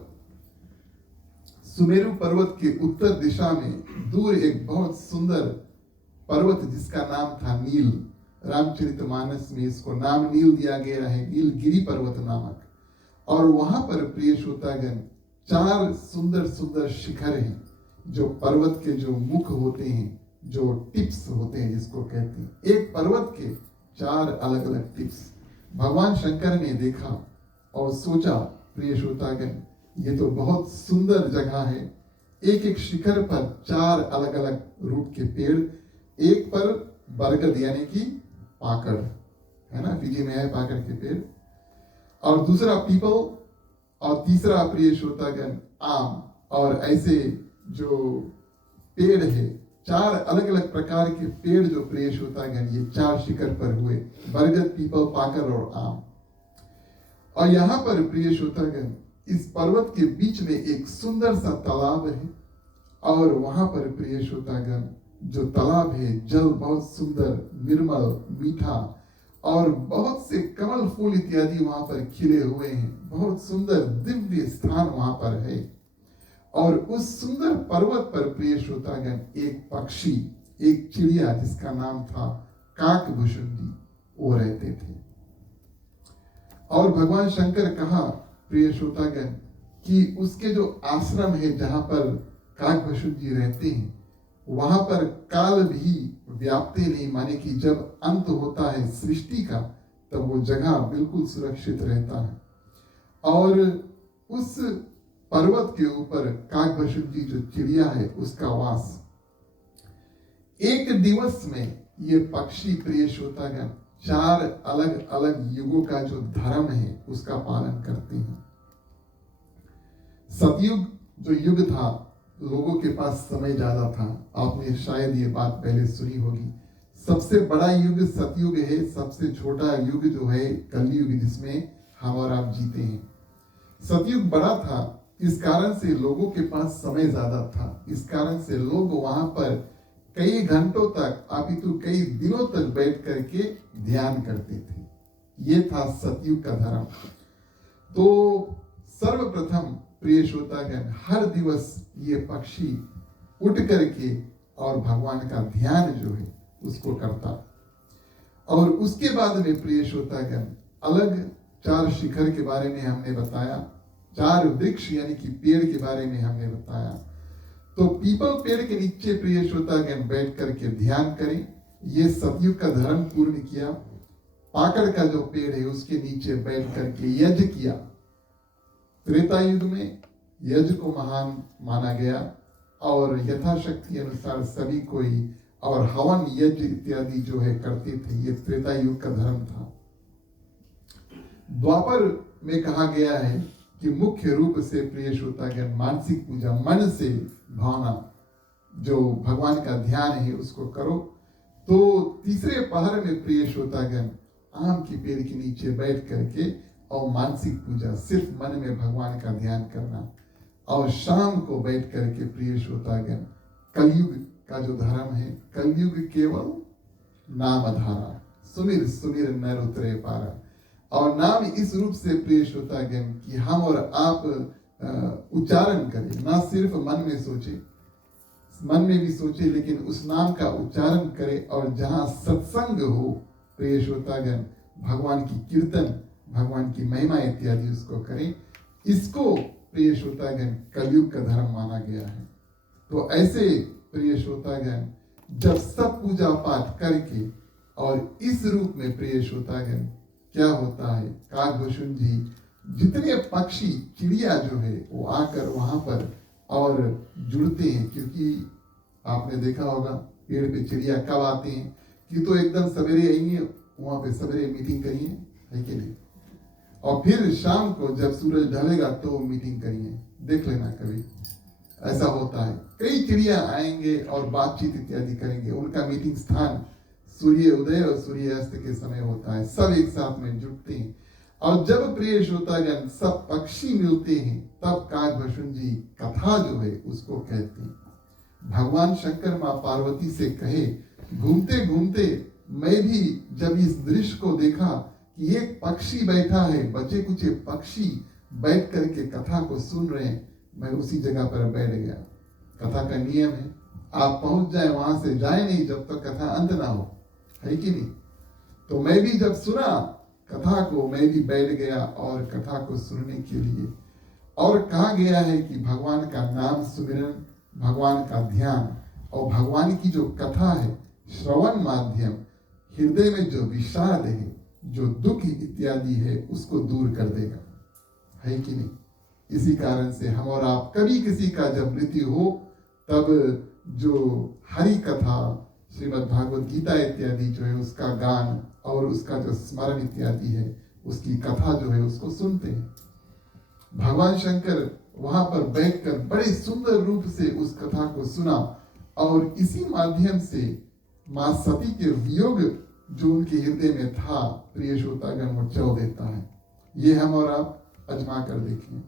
सुमेरु पर्वत के उत्तर दिशा में दूर एक बहुत सुंदर पर्वत जिसका नाम था नील। रामचरितमानस में इसको नाम नील दिया गया है, नीलगिरी पर्वत नामक। और वहां पर प्रिय श्रोतागण 4 सुंदर सुंदर शिखर हैं, जो पर्वत के जो मुख होते हैं, जो टिप्स होते हैं जिसको कहते हैं, एक पर्वत के 4 अलग अलग टिप्स भगवान शंकर ने देखा और सोचा, प्रिय श्रोतागण ये तो बहुत सुंदर जगह है। एक एक शिखर पर 4 अलग अलग रूप के पेड़, एक पर बरगद यानी कि पाकड़, है ना, फिजी में है पाकड़ के पेड़। और दूसरा पीपल, और तीसरा प्रिय श्रोतागण आम। और ऐसे जो पेड़ है, 4 अलग अलग प्रकार के पेड़ जो प्रिय श्रोतागण ये 4 शिखर पर हुए, बरगद, पीपल, पाकड़ और आम। और यहाँ पर प्रिय श्रोतागण इस पर्वत के बीच में एक सुंदर सा तालाब है, और वहां पर प्रिय श्रोतागण जो तालाब है, जल बहुत सुंदर, निर्मल, मीठा, और बहुत से कमल फूल इत्यादि वहां पर खिले हुए हैं। बहुत सुंदर दिव्य स्थान वहां पर है। और उस सुंदर पर्वत पर प्रिय श्रोतागण एक पक्षी, एक चिड़िया जिसका नाम था काकभुशुंडी, वो रहते थे। और भगवान शंकर कहा प्रिय श्रोतागण कि उसके जो आश्रम है जहां पर काकभुशुंडी रहते हैं, वहां पर काल भी व्याप्ते नहीं, माने कि जब अंत होता है सृष्टि का तब वो जगह बिल्कुल सुरक्षित रहता है। और उस पर्वत के ऊपर काकभुशुंडी जो चिड़िया है उसका वास। एक दिवस में ये पक्षी प्रिय श्रोतागण 4 अलग अलग युगों का जो धर्म है उसका पालन करते हैं। सतयुग जो युग था, लोगों के पास समय ज्यादा था, आपने शायद ये बात पहले सुनी होगी। सबसे बड़ा युग सतयुग है, सबसे छोटा युग जो है कलयुग, जिसमें हम और आप जीते हैं। सतयुग बड़ा था, इस कारण से लोगों के पास समय ज्यादा था। इस कारण से लोग वहां पर कई घंटों तक, अपितु कई दिनों तक बैठ करके ध्यान करते थे। ये था सतयुग का धर्म। तो सर्वप्रथम प्रिय श्रोतागण हर दिवस ये पक्षी उठ करके और भगवान का ध्यान जो है उसको करता। और उसके बाद में प्रिय श्रोतागण अलग 4 शिखर के बारे में हमने बताया, 4 वृक्ष यानी कि पेड़ के बारे में हमने बताया। तो पीपल पेड़ के नीचे प्रिय श्रोतागण बैठ करके ध्यान करें, ये सतयुग का धर्म पूर्ण किया। पाकड़ का जो पेड़ है उसके नीचे बैठ करके यज्ञ किया। त्रेता युग में यज्ञ को महान माना गया और यथाशक्ति अनुसार सभी कोई और हवन यज्ञ इत्यादि जो है करते थे। ये त्रेता युग का धर्म था। द्वापर में कहा गया है कि मुख्य रूप से प्रिय श्रोतागण मानसिक पूजा, मन से भावना, जो भगवान का ध्यान है उसको करो। तो तीसरे पहर में प्रिय श्रोतागण आम के पेड़ के नीचे बैठ करके और मानसिक पूजा, सिर्फ मन में भगवान का ध्यान करना। और शाम को बैठ करके प्रिय श्रोतागण कलयुग का जो धर्म है, कलयुग केवल नाम धारा, सुमिर सुमिर नर उतरे पारा। और नाम इस रूप से प्रिय श्रोतागण कि हम और आप उच्चारण करें, ना सिर्फ मन में सोचे, मन में भी सोचे लेकिन उस नाम का उच्चारण करें। और जहां सत्संग हो प्रिय श्रोतागण, भगवान की कीर्तन, भगवान की महिमा इत्यादि उसको करें। इसको प्रिय श्रोतागण कलयुग का धर्म माना गया है। तो ऐसे प्रिय श्रोतागण जब सब पूजा पाठ करके और इस रूप में प्रिय श्रोतागण क्या होता है, काकभुशुंडी जितने पक्षी चिड़िया जो है वो आकर वहां पर और जुड़ते हैं। क्योंकि आपने देखा होगा पेड़ पे चिड़िया कब आते हैं कि तो एकदम सवेरे आएंगे, वहां पे सवेरे मीटिंग करिए, है कि नहीं, और फिर शाम को जब सूरज ढलेगा तो मीटिंग करिए। देख लेना कभी ऐसा होता है, कई चिड़िया आएंगे और बातचीत इत्यादि करेंगे। उनका मीटिंग स्थान सूर्य उदय और सूर्य अस्त के समय होता है, सब एक साथ में जुटते हैं। और जब प्रिय श्रोतागण सब पक्षी मिलते हैं तब काकभुशुंडी कथा जो है उसको कहते हैं। भगवान शंकर माँ पार्वती से कहे, घूमते घूमते मैं भी जब इस दृश्य को देखा कि एक पक्षी बैठा है, बचे कुछ पक्षी बैठ करके कथा को सुन रहे हैं, मैं उसी जगह पर बैठ गया। कथा का नियम है आप पहुंच जाए, वहां से जाए नहीं जब तक कथा अंत ना हो, है कि नहीं। तो मैं भी जब सुना कथा को, मैं भी बैठ गया और कथा को सुनने के लिए। और कहा गया है कि भगवान का नाम सुमिरन, भगवान का ध्यान और भगवान की जो कथा है, श्रवण माध्यम हृदय में जो विषाद है, जो दुख इत्यादि है उसको दूर कर देगा, है कि नहीं। इसी कारण से हम और आप कभी किसी का जब मृत्यु हो तब जो हरि कथा, श्रीमद् भागवत गीता इत्यादि जो है उसका गान और उसका जो स्मरण इत्यादि है, उसकी कथा जो है उसको सुनते हैं। भगवान शंकर वहां पर बैठकर बड़े सुंदर रूप से उस कथा को सुना और इसी माध्यम से मां सती के वियोग जो उनके हृदय में था, प्रिय श्रोतागण, वो चौ देता है। ये हम और आप अजमा कर देखें।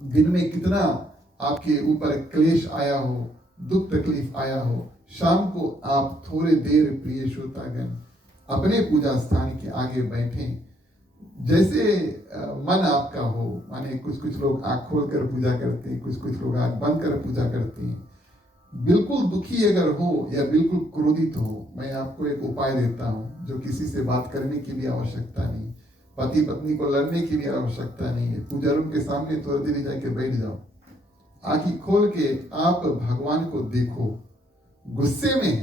दिन में कितना आपके ऊपर क्लेश आया हो, दुख तकलीफ आया हो, शाम को आप थोड़े देर, प्रिय श्रोतागण, अपने पूजा स्थान के आगे बैठें। जैसे मन आपका हो, माने कुछ लोग आंख खोल कर पूजा करते हैं, कुछ लोग आंख बंद कर पूजा करते हैं। बिल्कुल दुखी अगर हो या बिल्कुल क्रोधित हो, मैं आपको एक उपाय देता हूं जो किसी से बात करने की भी आवश्यकता नहीं, पति पत्नी को लड़ने की भी आवश्यकता नहीं है। पूजा रूम के सामने थोड़ी देर जाके बैठ जाओ, आंखें खोल के आप भगवान को देखो। गुस्से में है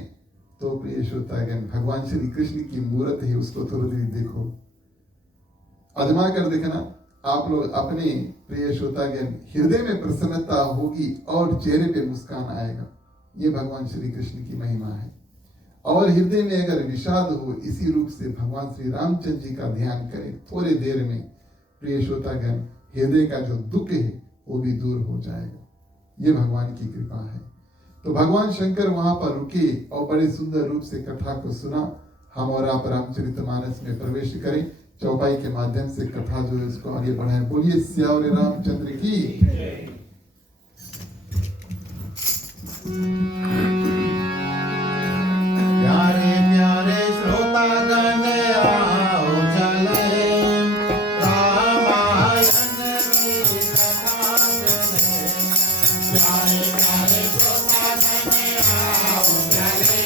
तो प्रिय श्रोतागण, भगवान श्री कृष्ण की मूर्त है, उसको थोड़ी देर देखो। आजमा कर देखना, आप लोग अपने प्रिय श्रोतागण, हृदय में प्रसन्नता होगी और चेहरे पे मुस्कान आएगा। ये भगवान श्री कृष्ण की महिमा है। और हृदय में अगर विषाद हो, इसी रूप से भगवान श्री रामचंद्र जी का ध्यान करें, थोड़े देर में प्रिय श्रोतागण, हृदय का जो दुख है वो भी दूर हो जाएगा। ये भगवान की कृपा है। तो भगवान शंकर वहां पर रुके और बड़े सुंदर रूप से कथा को सुना। हम और आप रामचरितमानस में प्रवेश करें, चौपाई के माध्यम से कथा जो है उसको आगे बढ़ाएं। बोलिए सियावर रामचंद्र की। प्यारे प्यारे श्रोतागण आओ चले, रामायण की कथा सुने। प्यारे प्यारे श्रोतागण आओ चले,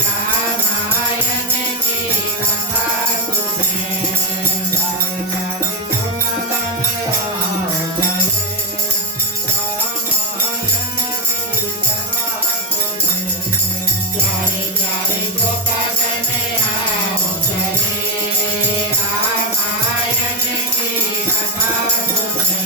रामायण की कथा सुने। प्यारे प्यारे श्रोतागण आओ चले, रामायण की कथा सुने। प्यारे प्यारे श्रोतागण आओ चले, रामायण की कथा सुने।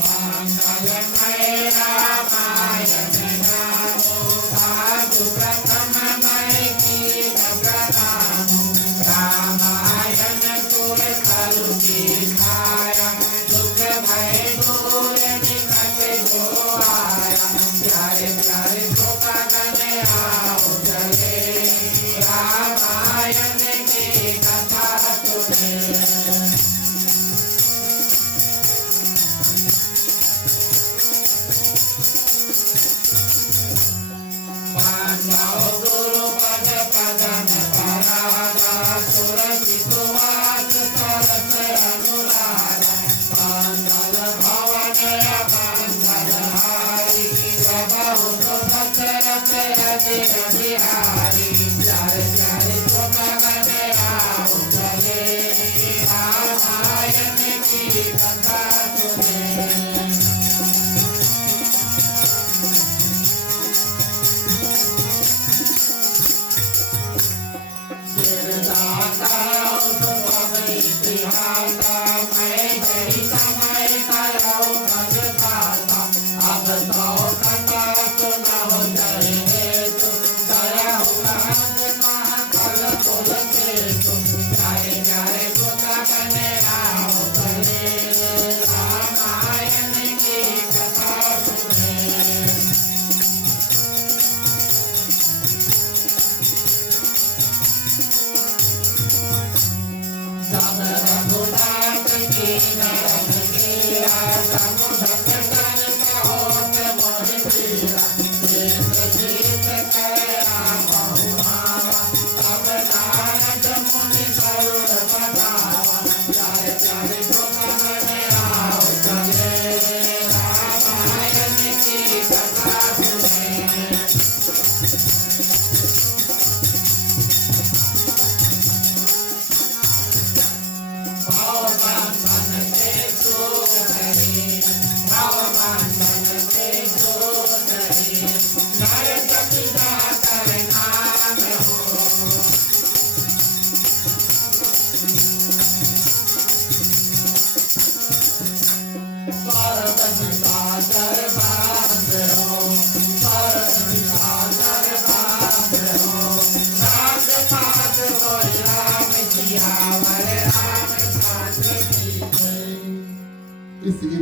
मंगलमय रामायण नामो, साधु प्रथममय गीत प्रणामो। रामायण सुर कलु की छाया, दुख भय दूर निकट जो आया। प्यारे प्यारे श्रोतागण आओ चले, रामायण की कथा सुने। पांडव गुरु पद पदन परागा, सुरसित वास सरस अनुरागा। मंगल भवन मंगल हारी, प्रभु दशरथ अजिर बिहारी। प्यारे प्यारे श्रोतागण आओ चले, रामायण की कथा सुने।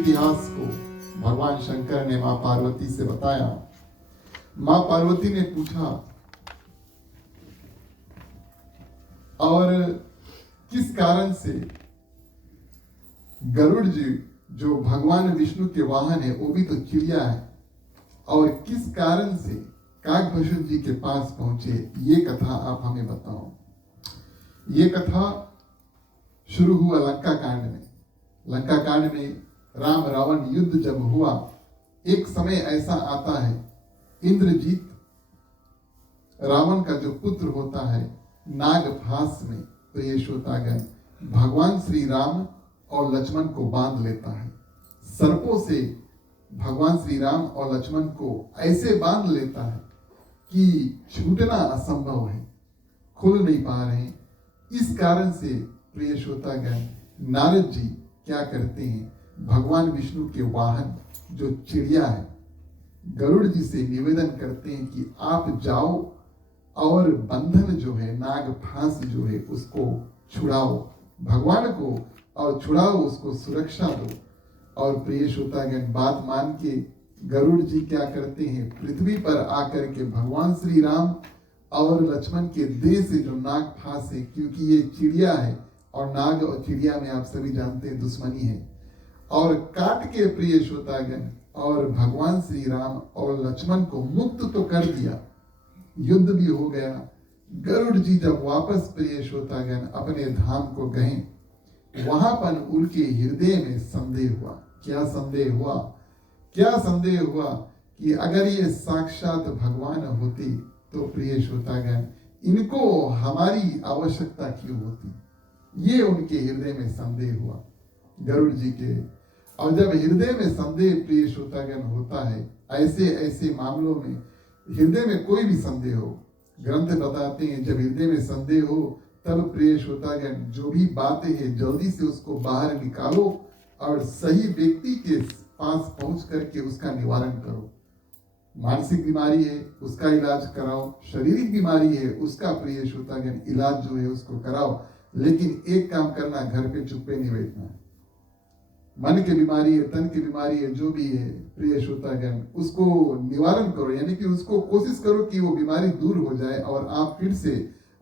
इतिहास को भगवान शंकर ने मां पार्वती से बताया। मां पार्वती ने पूछा, और किस कारण से गरुड़ जी जो भगवान विष्णु के वाहन है वो भी तो चिड़िया है, और किस कारण से काकभूषण जी के पास पहुंचे, ये कथा आप हमें बताओ। ये कथा शुरू हुआ लंका कांड में। लंका कांड में राम रावण युद्ध जब हुआ, एक समय ऐसा आता है, इंद्रजीत रावण का जो पुत्र होता है नागफास में, तो ये श्रोतागण भगवान श्री राम और लक्ष्मण को बांध लेता है। सर्पों से भगवान श्री राम और लक्ष्मण को ऐसे बांध लेता है कि छूटना असंभव है, खुल नहीं पा रहे हैं। इस कारण से प्रिय श्रोतागण नारद जी क्या करते हैं, भगवान विष्णु के वाहन जो चिड़िया है गरुड़ जी से निवेदन करते हैं कि आप जाओ और बंधन जो है, नाग फांस जो है, उसको छुड़ाओ भगवान को, और छुड़ाओ उसको, सुरक्षा दो। और प्रिय श्रोतागण बात मान के गरुड़ जी क्या करते हैं, पृथ्वी पर आकर के भगवान श्री राम और लक्ष्मण के देह से जो नाग फांस है, क्योंकि ये चिड़िया है और नाग और चिड़िया में आप सभी जानते हैं दुश्मनी है, और काट के प्रिय श्रोतागण और भगवान श्री राम और लक्ष्मण को मुक्त तो कर दिया, युद्ध भी हो गया। गरुड़ जी जब वापस प्रिय श्रोतागण अपने धाम को गए, वहां पर उनके हृदय में संदेह हुआ। क्या संदेह हुआ? क्या संदेह हुआ कि अगर ये साक्षात भगवान होती तो प्रिय श्रोतागण इनको हमारी आवश्यकता क्यों होती, ये उनके हृदय में संदेह हुआ गरुड़ जी के। और जब हृदय में संदेह प्रिय श्रोतागण होता है, ऐसे ऐसे मामलों में हृदय में कोई भी संदेह हो, ग्रंथ बताते हैं जब हृदय में संदेह हो तब प्रिय श्रोतागण जो भी बातें हैं जल्दी से उसको बाहर निकालो और सही व्यक्ति के पास पहुंच करके उसका निवारण करो। मानसिक बीमारी है उसका इलाज कराओ, शारीरिक बीमारी है उसका प्रिय श्रोतागण इलाज जो है उसको कराओ, लेकिन एक काम करना, घर पे चुप्पे नहीं बैठना। मन की बीमारी है, तन की बीमारी है, जो भी है प्रिय श्रोतागण उसको निवारण करो, यानी कि उसको कोशिश करो कि वो बीमारी दूर हो जाए और आप फिर से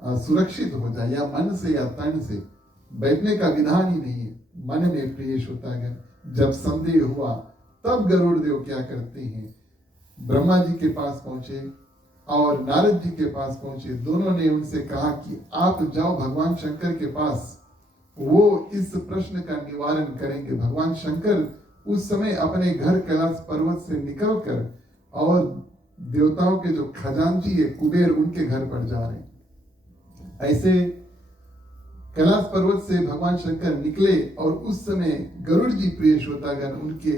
सुरक्षित हो जाए, या मन से या तन से। बैठने का विधान ही नहीं है मन में प्रिय श्रोतागण। जब संदेह हुआ तब गरुड़ देव क्या करते हैं, ब्रह्मा जी के पास पहुंचे और नारद जी के पास पहुंचे। दोनों ने उनसे कहा कि आप जाओ भगवान शंकर के पास, वो इस प्रश्न का निवारण करेंगे। भगवान शंकर उस समय अपने घर कैलाश पर्वत से निकलकर और देवताओं के जो खजांची है कुबेर, उनके घर पर जा रहे हैं। ऐसे कैलाश पर्वत से भगवान शंकर निकले और उस समय गरुड़ जी प्रिय श्रोतागण उनके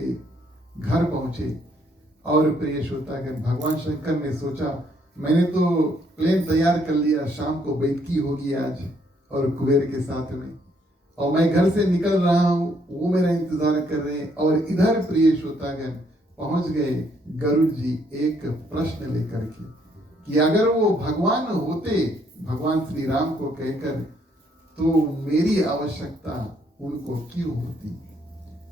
घर पहुंचे। और प्रिय श्रोतागण भगवान शंकर ने सोचा मैंने तो प्लेन तैयार कर लिया, शाम को बैठकी होगी आज और कुबेर के साथ में, और मैं घर से निकल रहा हूं, वो मेरा इंतजार कर रहे हैं। और इधर प्रिय श्रोतागण पहुंच गए गरुड़ जी एक प्रश्न लेकर के कि अगर वो भगवान होते, भगवान श्री राम को कहकर, तो मेरी आवश्यकता उनको क्यों होती।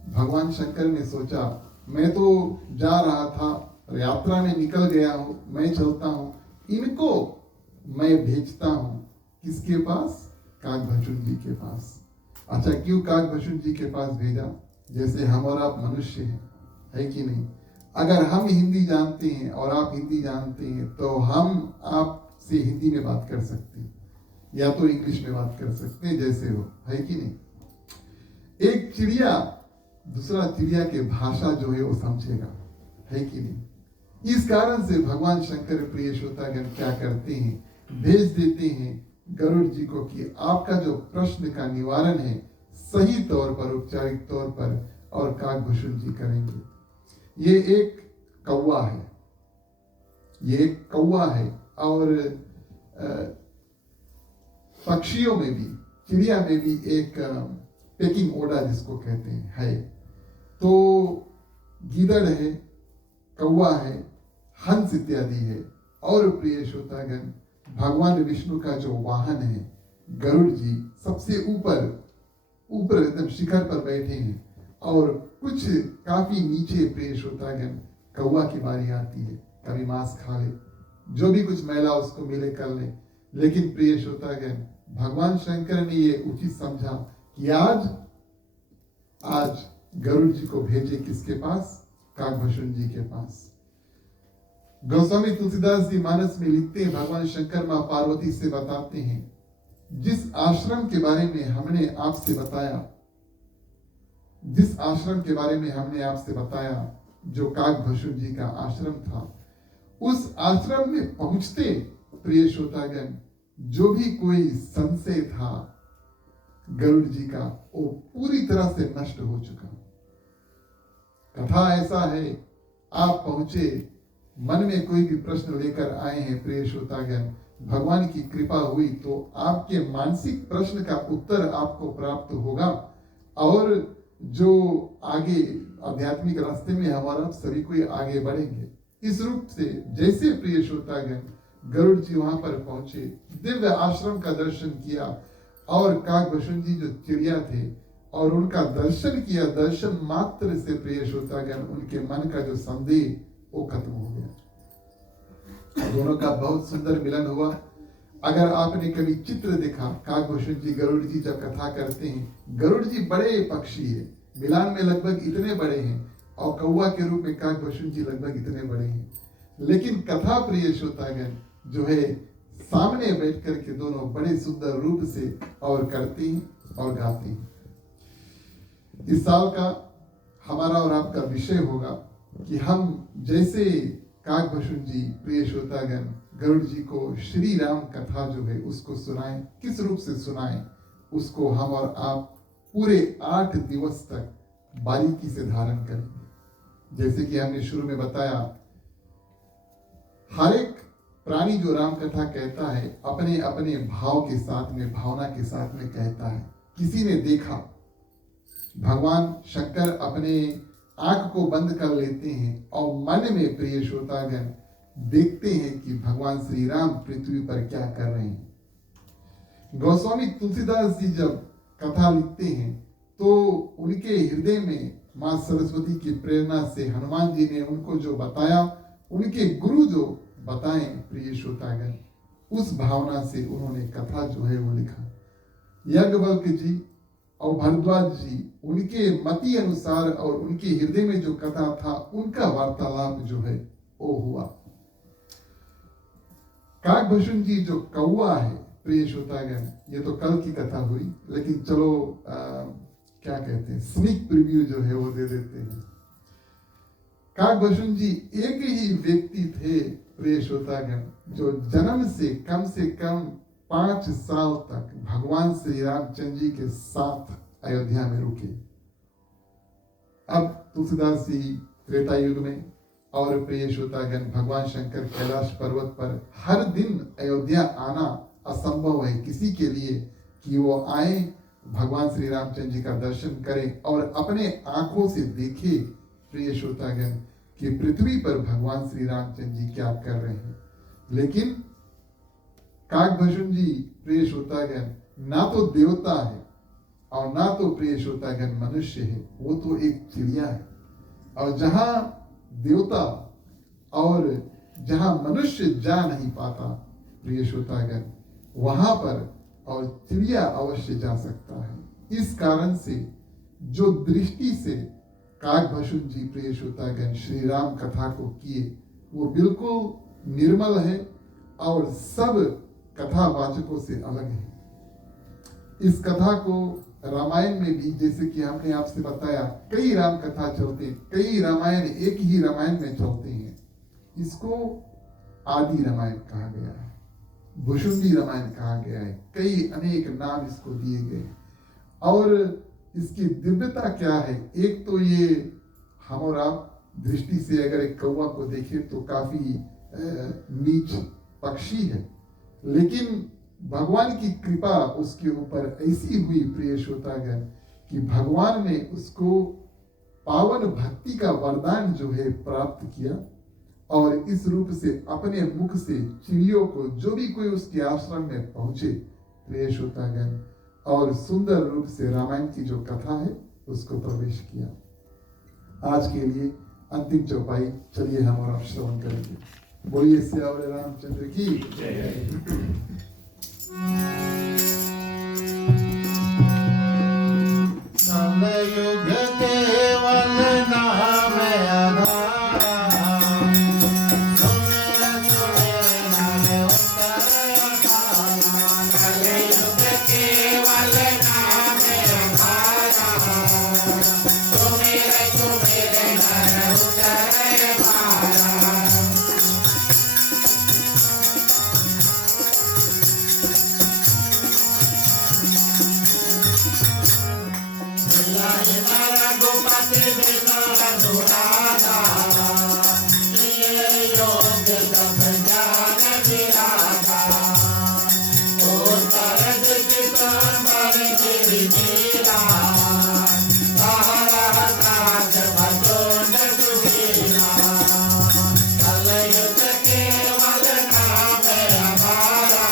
भगवान शंकर ने सोचा मैं तो जा रहा था, यात्रा में निकल गया हूं, मैं चलता हूं, इनको मैं भेजता हूं किसके पास, काकभूषण जी के पास। अच्छा, क्यों काकभूषण जी के पास भेजा? जैसे हम और आप मनुष्य हैं, है कि नहीं? अगर हम हिंदी जानते हैं और आप हिंदी जानते हैं तो हम आपसे हिंदी में बात कर सकते हैं या तो इंग्लिश में बात कर सकते हैं, जैसे हो, है कि नहीं? एक चिड़िया दूसरा चिड़िया के भाषा जो है वो समझेगा, है कि नहीं? इस कारण से भगवान शंकर प्रिय श्रोतागण क्या करते हैं, भेज देते हैं गरुड़ जी को कि आपका जो प्रश्न का निवारण है सही तौर पर, औपचारिक तौर पर और काकभूषण जी करेंगे। ये एक कौवा है, ये एक कौवा है। और पक्षियों में भी, चिड़िया में भी एक पेकिंग ओडा जिसको कहते हैं है। तो गीदड़ है, कौवा है, हंस इत्यादि है। और प्रिय श्रोतागण भगवान विष्णु का जो वाहन है गरुड़ जी सबसे ऊपर एकदम शिखर पर बैठे हैं और कुछ काफी नीचे प्रिय श्रोतागण कौवा की बारी आती है, कभी मांस खा ले, जो भी कुछ मैला उसको मिले कर ले। लेकिन प्रिय श्रोतागण भगवान शंकर ने ये उचित समझा कि आज गरुड़ जी को भेजे किसके पास? काकभूषण जी के पास। गोस्वामी तुलसीदास जी मानस में लिखते हैं, भगवान शंकर मां पार्वती से बताते हैं, जिस आश्रम के बारे में हमने आपसे बताया, जो काकभूषण जी का आश्रम था, उस आश्रम में पहुंचते प्रिय श्रोतागण जो भी कोई संशय था गरुड़ जी का, वो पूरी तरह से नष्ट हो चुका। कथा ऐसा है, आप पहुंचे, मन में कोई भी प्रश्न लेकर आए हैं प्रिय श्रोतागण, भगवान की कृपा हुई तो आपके मानसिक प्रश्न का उत्तर आपको प्राप्त होगा, और जो आगे आध्यात्मिक रास्ते में हमारा सभी कोई आगे बढ़ेंगे। इस रूप से जैसे प्रिय श्रोतागण गरुड़ जी वहां पर पहुंचे, दिव्य आश्रम का दर्शन किया, और काकभूषण जी जो चिड़िया थे और उनका दर्शन किया, दर्शन मात्र से प्रिय श्रोतागण उनके मन का जो संदेह वो खत्म हो गया। दोनों का बहुत सुंदर मिलन हुआ। अगर आपने कभी चित्र देखा, काकभूषण जी गरुड़ जी जब कथा करते हैं, गरुड़ जी बड़े पक्षी है, मिलान में लगभग इतने बड़े हैं, और कौवा के रूप में काकभूषण जी लगभग इतने बड़े हैं। लेकिन कथा प्रिय श्रोतागण जो है सामने बैठ कर के दोनों बड़े सुंदर रूप से और करते हैं और गाते हैं। इस साल का हमारा और आपका विषय होगा कि हम जैसे काकभूषण जी प्रिय श्रोतागण गरुड़ जी को श्री राम कथा जो है उसको सुनाएं, किस रूप से सुनाएं, उसको हम और आप पूरे 8 दिवस तक बारीकी से धारण करेंगे। जैसे कि हमने शुरू में बताया, हर एक प्राणी जो राम कथा कहता है अपने अपने भाव के साथ में, भावना के साथ में कहता है। किसी ने देखा, भगवान शंकर अपने आंख को बंद कर लेते हैं और मन में प्रिय श्रोतागण देखते हैं कि भगवान श्री राम पृथ्वी पर क्या कर रहे हैं। गोस्वामी तुलसीदास जी जब कथा लिखते हैं तो उनके हृदय में मां सरस्वती की प्रेरणा से हनुमान जी ने उनको जो बताया, उनके गुरु जो बताएं प्रिय श्रोतागण, उस भावना से उन्होंने कथा जो है वो लिखा। याज्ञवल्क्य जी और भारद्वाज जी उनके मति अनुसार और उनके हृदय में जो कथा था उनका वार्तालाप जो है वो हुआ। काकभूषण जी जो कौवा है प्रिय श्रोतागण, ये तो कल की कथा हुई, लेकिन चलो क्या कहते हैं, स्नीक प्रीव्यू जो है वो दे देते हैं। काकभूषण जी एक ही व्यक्ति थे प्रिय श्रोतागण जो जन्म से कम 5 साल तक भगवान श्री रामचंद्र जी के साथ अयोध्या में रुके। अब तुलसीदास जी त्रेता युग में और प्रिय श्रोतागण भगवान शंकर कैलाश पर्वत पर हर दिन अयोध्या आना असंभव है किसी के लिए कि वो आए, भगवान श्री रामचंद्र जी का दर्शन करें और अपने आंखों से देखे प्रिय श्रोतागण कि पृथ्वी पर भगवान श्री रामचंद्र जी क्या कर रहे हैं। लेकिन काकभूषण जी प्रिय श्रोतागण ना तो देवता है और ना तो प्रिय श्रोतागण मनुष्य है, वो तो एक चिड़िया है। और जहां देवता और जहां मनुष्य जा नहीं पाता प्रिय श्रोतागण, वहां पर और चिड़िया अवश्य जा सकता है। इस कारण से जो दृष्टि से काकभूषण जी प्रिय श्रोतागण श्री राम कथा को किए वो बिल्कुल निर्मल है और सब कथावाचकों से अलग है। इस कथा को रामायण में भी, जैसे कि हमने आपसे बताया, कई राम कथा चलते, कई रामायण एक ही रामायण में चलते हैं। इसको आदि रामायण कहा गया है, भुषुंडी रामायण कहा गया है, कई अनेक नाम इसको दिए गए। और इसकी दिव्यता क्या है, एक तो ये हम और आप दृष्टि से अगर एक कौवा को देखें तो काफी नीच पक्षी है, लेकिन भगवान की कृपा उसके ऊपर ऐसी हुई प्रिय श्रोतागण कि भगवान ने उसको पावन भक्ति का वरदान जो है प्राप्त किया, और इस रूप से अपने मुख से चिड़ियों को, जो भी कोई उसके आश्रम में पहुंचे प्रिय श्रोतागण, और सुंदर रूप से रामायण की जो कथा है उसको प्रवेश किया। आज के लिए अंतिम चौपाई चलिए हम और आप श्रवण करेंगे। बोलिए सियावर रामचंद्र की युग केवल नाम आधारा, सुमिर सुमिर नर उतर अठारा। कलयुग केवल नाम आधारा, सुमिर सुमिर नर उतर अठारा। रघुपति बिनु अनुराधा, किए योग जप ज्ञान विरागा। उत्तर दिगंबर गिरिधीरा, तारा ताज भजोन सुधीरा। कलयुग केवल नाम आधारा,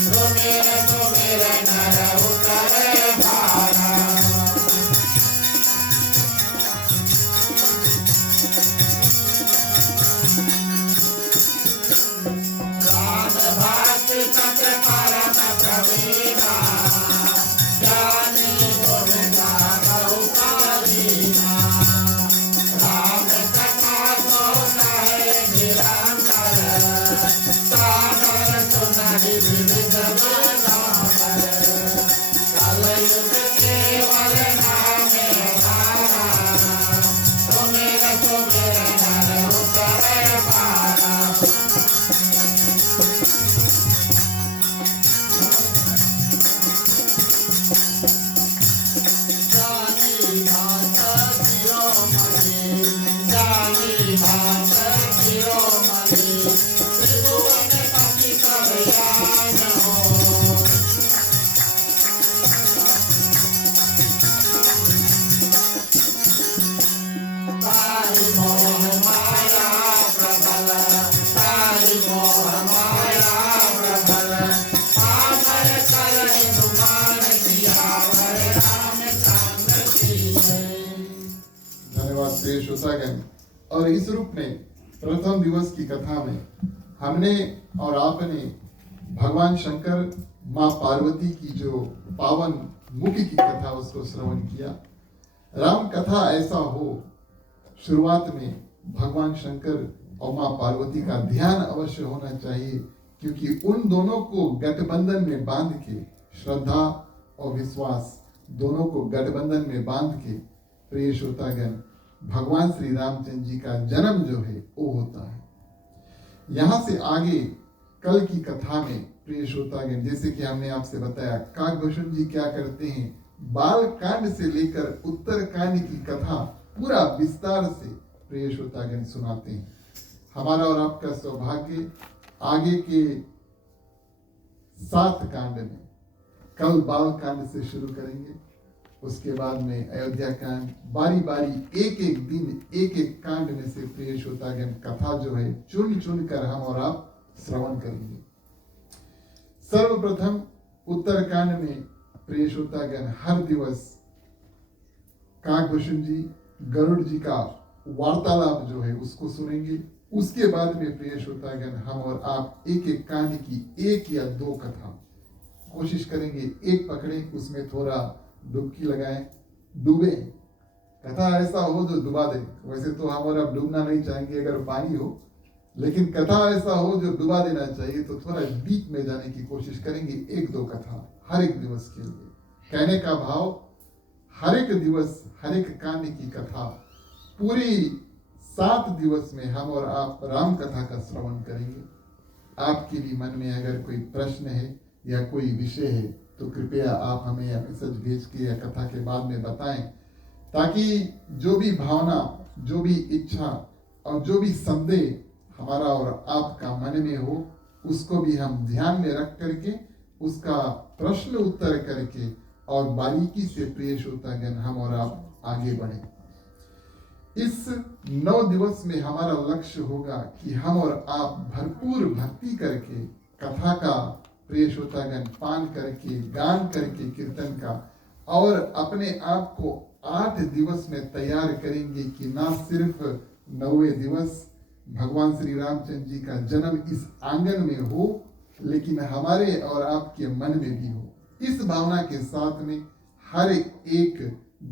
सुमिर सुमिर नर उतर भारा। सत परम प्रवीणा, ज्ञानी गुण गावौ कबीरा। राम कथा सो कहे निरंतर, सागर सुनहि विविध वदनाकर। कलयुग केवल नाम आधारा, सुमिर सुमिर नर उतर भारा। धन्यवाद प्रिय श्रोतागण। और इस रूप में प्रथम दिवस की कथा में हमने और आपने भगवान शंकर माँ पार्वती की जो पावन मुख की कथा उसको श्रवण किया। राम कथा ऐसा हो, शुरुआत में भगवान शंकर और माँ पार्वती का ध्यान अवश्य होना चाहिए, क्योंकि उन दोनों को गठबंधन में बांध के, श्रद्धा और विश्वास दोनों को गठबंधन में बांध के प्रिय श्रोतागण भगवान श्री रामचंद्र जी का जन्म जो है वो होता है। यहाँ से आगे कल की कथा में प्रिय श्रोतागण, जैसे कि हमने आपसे बताया, काकभूषण जी क्या करते हैं, बाल कांड से लेकर उत्तर कांड की कथा पूरा विस्तार से प्रिय श्रोतागण सुनाते हैं। हमारा और आपका सौभाग्य आगे के 7 कांड में, कल बाल कांड से शुरू करेंगे, उसके बाद में अयोध्या कांड, बारी बारी एक एक दिन एक एक कांड में से प्रिय श्रोतागण कथा जो है चुन चुन कर हम और आप श्रवण करेंगे। सर्वप्रथम उत्तर कांड में प्रिय श्रोतागण हर दिवस काकभूषण जी गरुड़ जी का वार्तालाप जो है उसको सुनेंगे। उसके बाद में प्रिय श्रोतागण हम और आप एक एक कांड की 1 या 2 कथा कोशिश करेंगे, एक पकड़े, उसमें थोड़ा डुबकी लगाएं, डूबे, कथा ऐसा हो जो डुबा दे। वैसे तो हम और आप डूबना नहीं चाहेंगे अगर पानी हो, लेकिन कथा ऐसा हो जो डुबा देना चाहिए, तो थोड़ा डीप में जाने की कोशिश करेंगे। 1-2 कथा हर एक दिवस के लिए। कहने का भाव, हर एक दिवस हर एक कांड की कथा पूरी 7 दिवस में हम और आप राम कथा का श्रवण करेंगे। आपके भी मन में अगर कोई प्रश्न है या कोई विषय है तो कृपया आप हमें मैसेज भेज के या कथा के बाद में बताएं, ताकि जो भी भावना, जो भी इच्छा और जो भी संदेह हमारा और आपका मन में हो, उसको भी हम ध्यान में रख करके उसका प्रश्न उत्तर करके और बारीकी से प्रिय श्रोतागण हम और आप आगे बढ़े। इस 9 दिवस में हमारा लक्ष्य होगा कि हम और आप भरपूर भक्ति करके कथा का प्रिय श्रोतागण पान करके, गान करके कीर्तन का, और अपने आप को 8 दिवस में तैयार करेंगे कि ना सिर्फ 9वें दिवस भगवान श्री रामचंद्र जी का जन्म इस आंगन में हो, लेकिन हमारे और आपके मन में भी हो। इस भावना के साथ में हर एक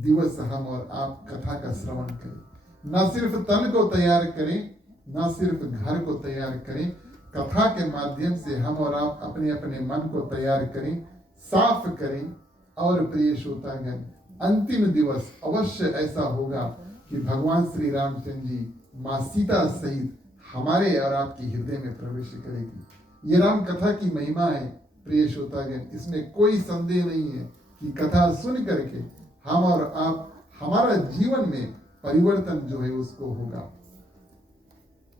दिवस हम और आप कथा का श्रवण करें। न सिर्फ तन को तैयार करें, न सिर्फ घर को तैयार करें, कथा के माध्यम से हम और आप अपने अपने मन को तैयार करें, साफ करें। और प्रिय श्रोतागण, अंतिम दिवस अवश्य ऐसा होगा कि भगवान श्री रामचंद्र जी माँ सीता सहित हमारे और आपके हृदय में प्रवेश करेगी। ये राम कथा की महिमा है प्रिय श्रोतागण, इसमें कोई संदेह नहीं है कि कथा सुन करके हम और आप, हमारा जीवन में परिवर्तन जो है उसको होगा।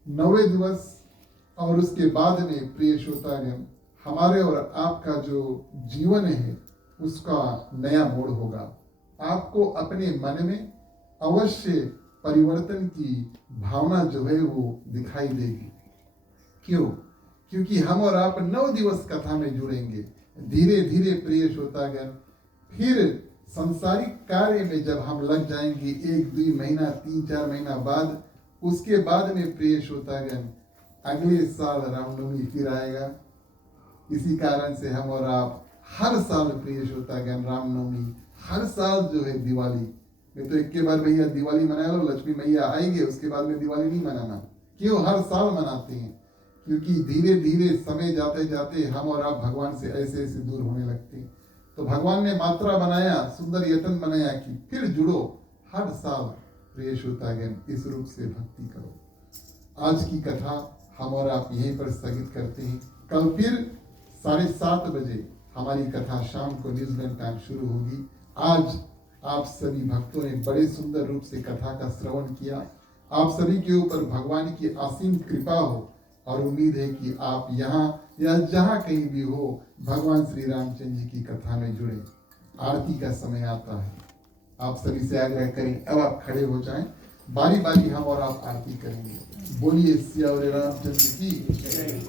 9वें दिवस और उसके बाद में प्रिय श्रोतागण, हमारे और आपका जो जीवन है उसका नया मोड़ होगा। आपको अपने मन में अवश्य परिवर्तन की भावना जो है वो दिखाई देगी। क्यों? क्योंकि हम और आप 9 दिवस कथा में जुड़ेंगे। धीरे धीरे प्रिय श्रोतागण, फिर संसारिक कार्य में जब हम लग जाएंगे 1-2 महीना 3-4 महीना बाद, उसके बाद में प्रिय श्रोतागण अगले साल रामनवमी फिर आएगा। इसी कारण से हम और आप हर साल प्रिय श्रोतागण रामनवमी, हर साल जो है दिवाली, नहीं तो एक के बाद भैया दिवाली मना लो, लक्ष्मी मैया आएंगे उसके बाद में दिवाली नहीं मनाना। क्यों हर साल मनाते हैं? क्योंकि धीरे धीरे समय जाते जाते हम और आप भगवान से ऐसे ऐसे दूर होने लगते हैं। तो भगवान ने मात्रा बनाया, सुंदर यत्न बनाया कि फिर जुड़ो, हर साल प्रिय श्रोतागण इस रूप से भक्ति करो। आज की कथा हम और आप यहीं पर स्थगित करते हैं। कल फिर 7:30 बजे हमारी कथा शाम को न्यूजीलैंड टाइम शुरू होगी। आज आप सभी भक्तों ने बड़े सुंदर रूप से कथा का श्रवण किया। आप सभी के ऊपर भगवान की असीम कृपा हो और उम्मीद है कि आप यहाँ या जहाँ कहीं भी हो भगवान श्री रामचंद्र जी की कथा में जुड़े। आरती का समय आता है, आप सभी से आग्रह करें अब आप खड़े हो जाएं, बारी बारी हम और आप आरती करेंगे। बोलिए सियावर रामचंद्र की जय।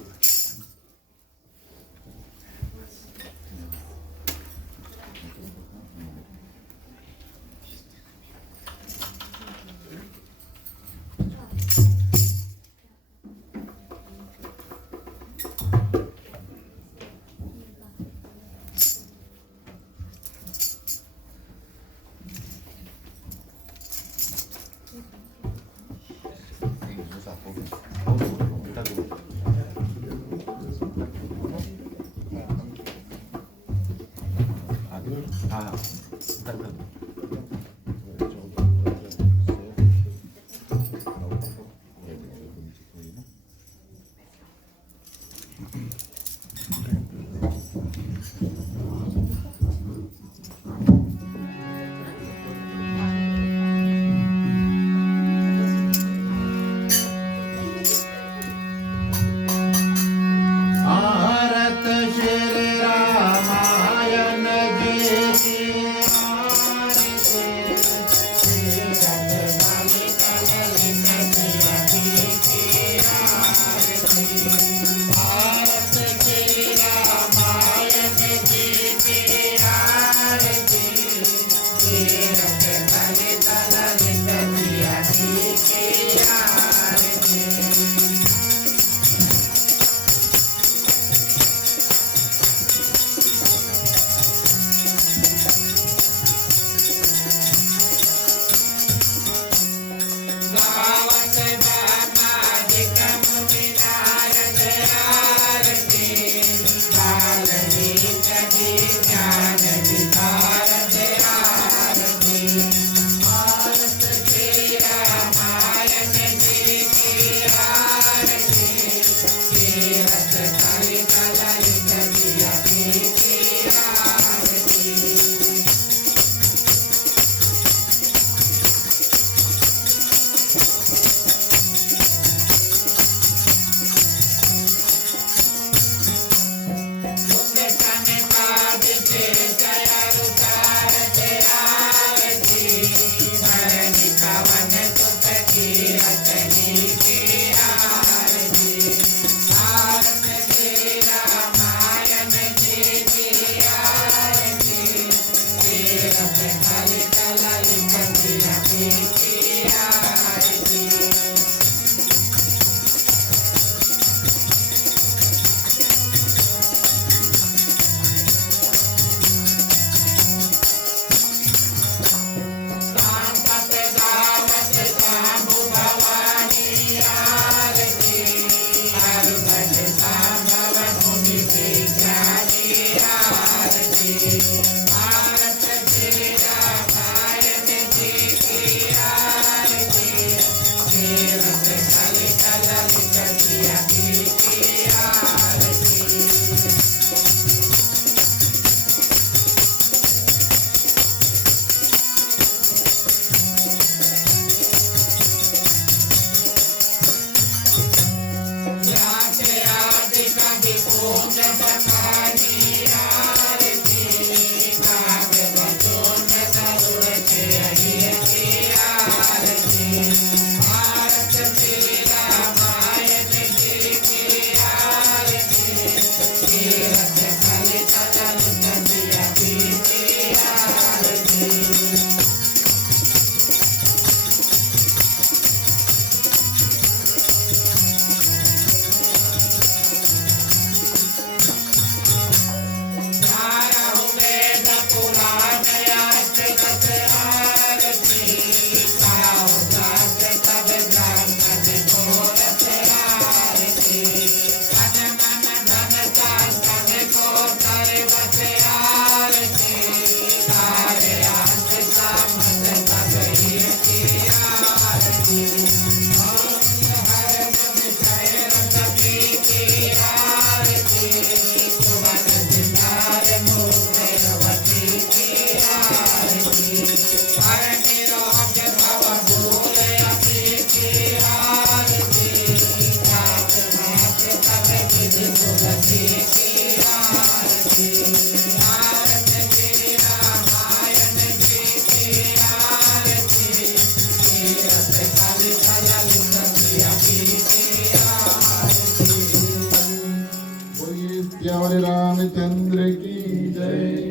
बोलिए सियावर रामचंद्र की जय।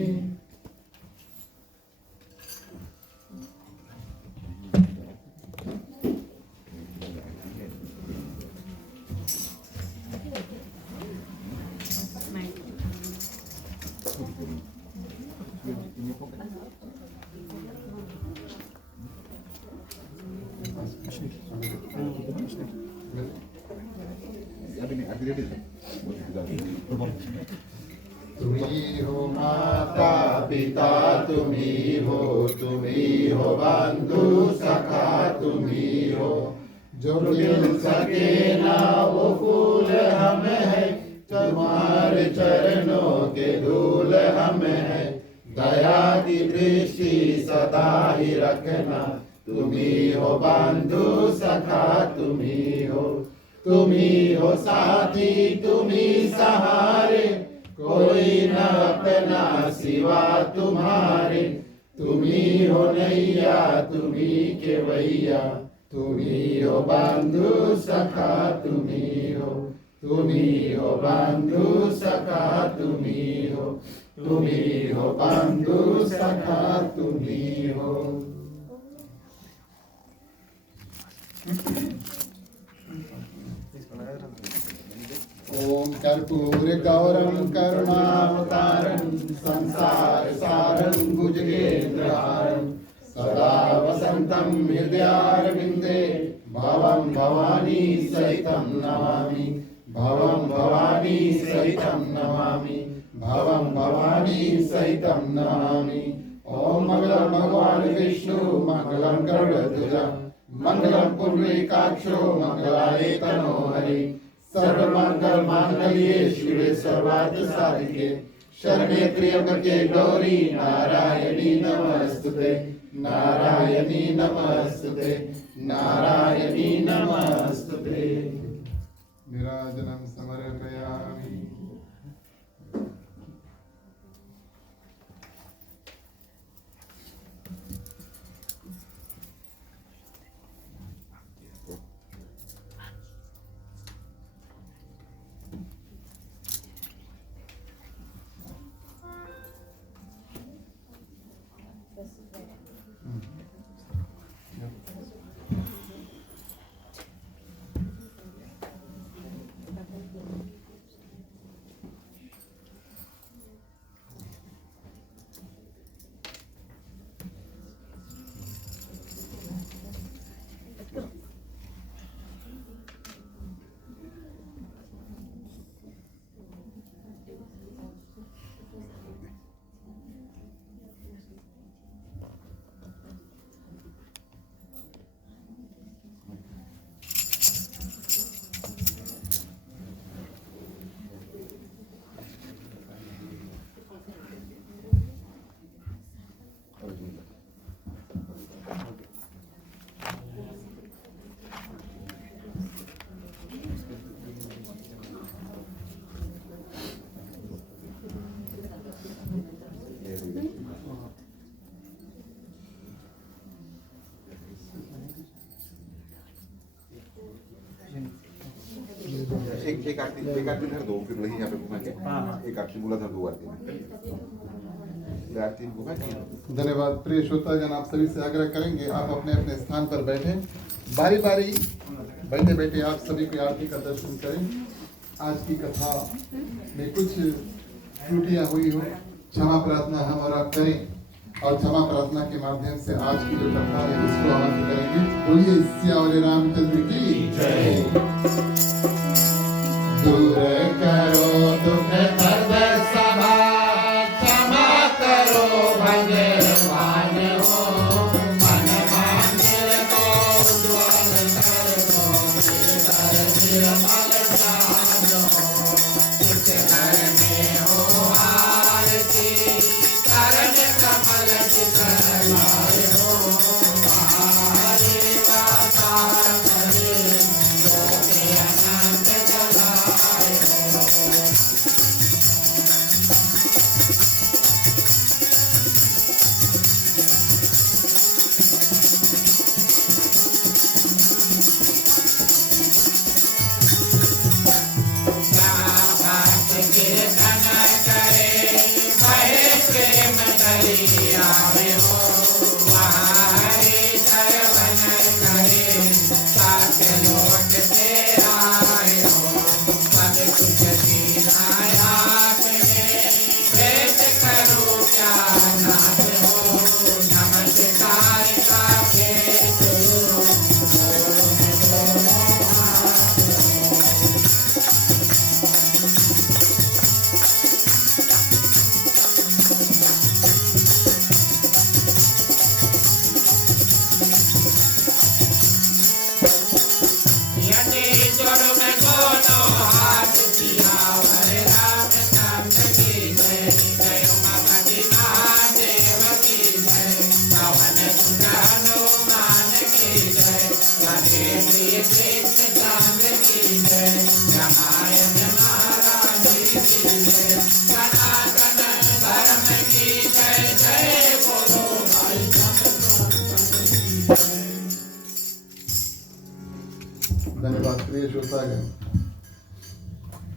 तुम्ही हो माता पिता, तुम्ही हो बंधु सखा, तुम्ही हो जो मिल सके ना वो फूल हम है, तुम्हारे चरणों के धूल हम है। दया की दृष्टि सदा ही रखना, तुम्ही हो बंधु सखा, तुम्ही हो साथी, तुम्ही सहारे, कोई न अपना सिवा तुम्हारे। तुम्ही हो नैया, तुम्ही केवैया, तुम्ही हो बंधु सखा, तुम्ही हो बंधु सखा, तुम्ही हो बंधु सखा, तुम्ही हो। ओम कर्पूर गौरम करुणावतारं संसार सारं भुजगेन्द्रहारं सदा वसन्तं हृदयारविन्दे भवं भवानी सहितं नमामि, भवं भवानी सहितं नमामि, भवं भवानी सहितं नमामि। ओम मंगलम भगवान विष्णु, मंगलम गरुड़ध्वज, मंगलम पुंडरीकाक्षो, मंगलाय तनो हरि। सर्वमंगल मांगल्ये शिवे सर्वार्थ साधिके, शरण्ये त्र्यंबके गौरी नारायणी नमस्तुते, नारायणी नमस्तुते, नारायणी नमस्तुते। नीराजनं समर्पयामि। एक आरती धर दो, फिर वही यहाँ पे घुमा के एक आरती बोला था, 2 आरती में आरती घुमा के। धन्यवाद। प्रिय श्रोतागण, आप सभी से आग्रह करेंगे आप अपने अपने स्थान पर बैठें, बारी बारी बैठे बैठे आप सभी को आरती का दर्शन करें। आज की कथा में कुछ त्रुटियां हुई हो, क्षमा प्रार्थना हम और आप करें, और क्षमा प्रार्थना के माध्यम से आज की जो कथा है इसको आरंभ करेंगे। बोलिए सियावर रामचंद्र की जय। दूर करो दुख दर्द सभा, क्षमा करो भगवान हो, मन मंदिर को उज्ज्वल कर दो, निर्मल जानो। जिस घर में हो आरती, चरण कमल चितलाए हो, हमारी गाथा करे लोके अनंत जलाए हो। हाथे जोड़ में दोनों हाथ किया हरे रामचंद्र की जय जय माता की महादेव की जय पवन सुत हनुमान की जय राधे प्रिय कृष्ण चंद्र की जय रामायण महारानी की जय सनातन धर्म की जय जय बोलो भाई धन्यवाद प्रिय श्रोतागण।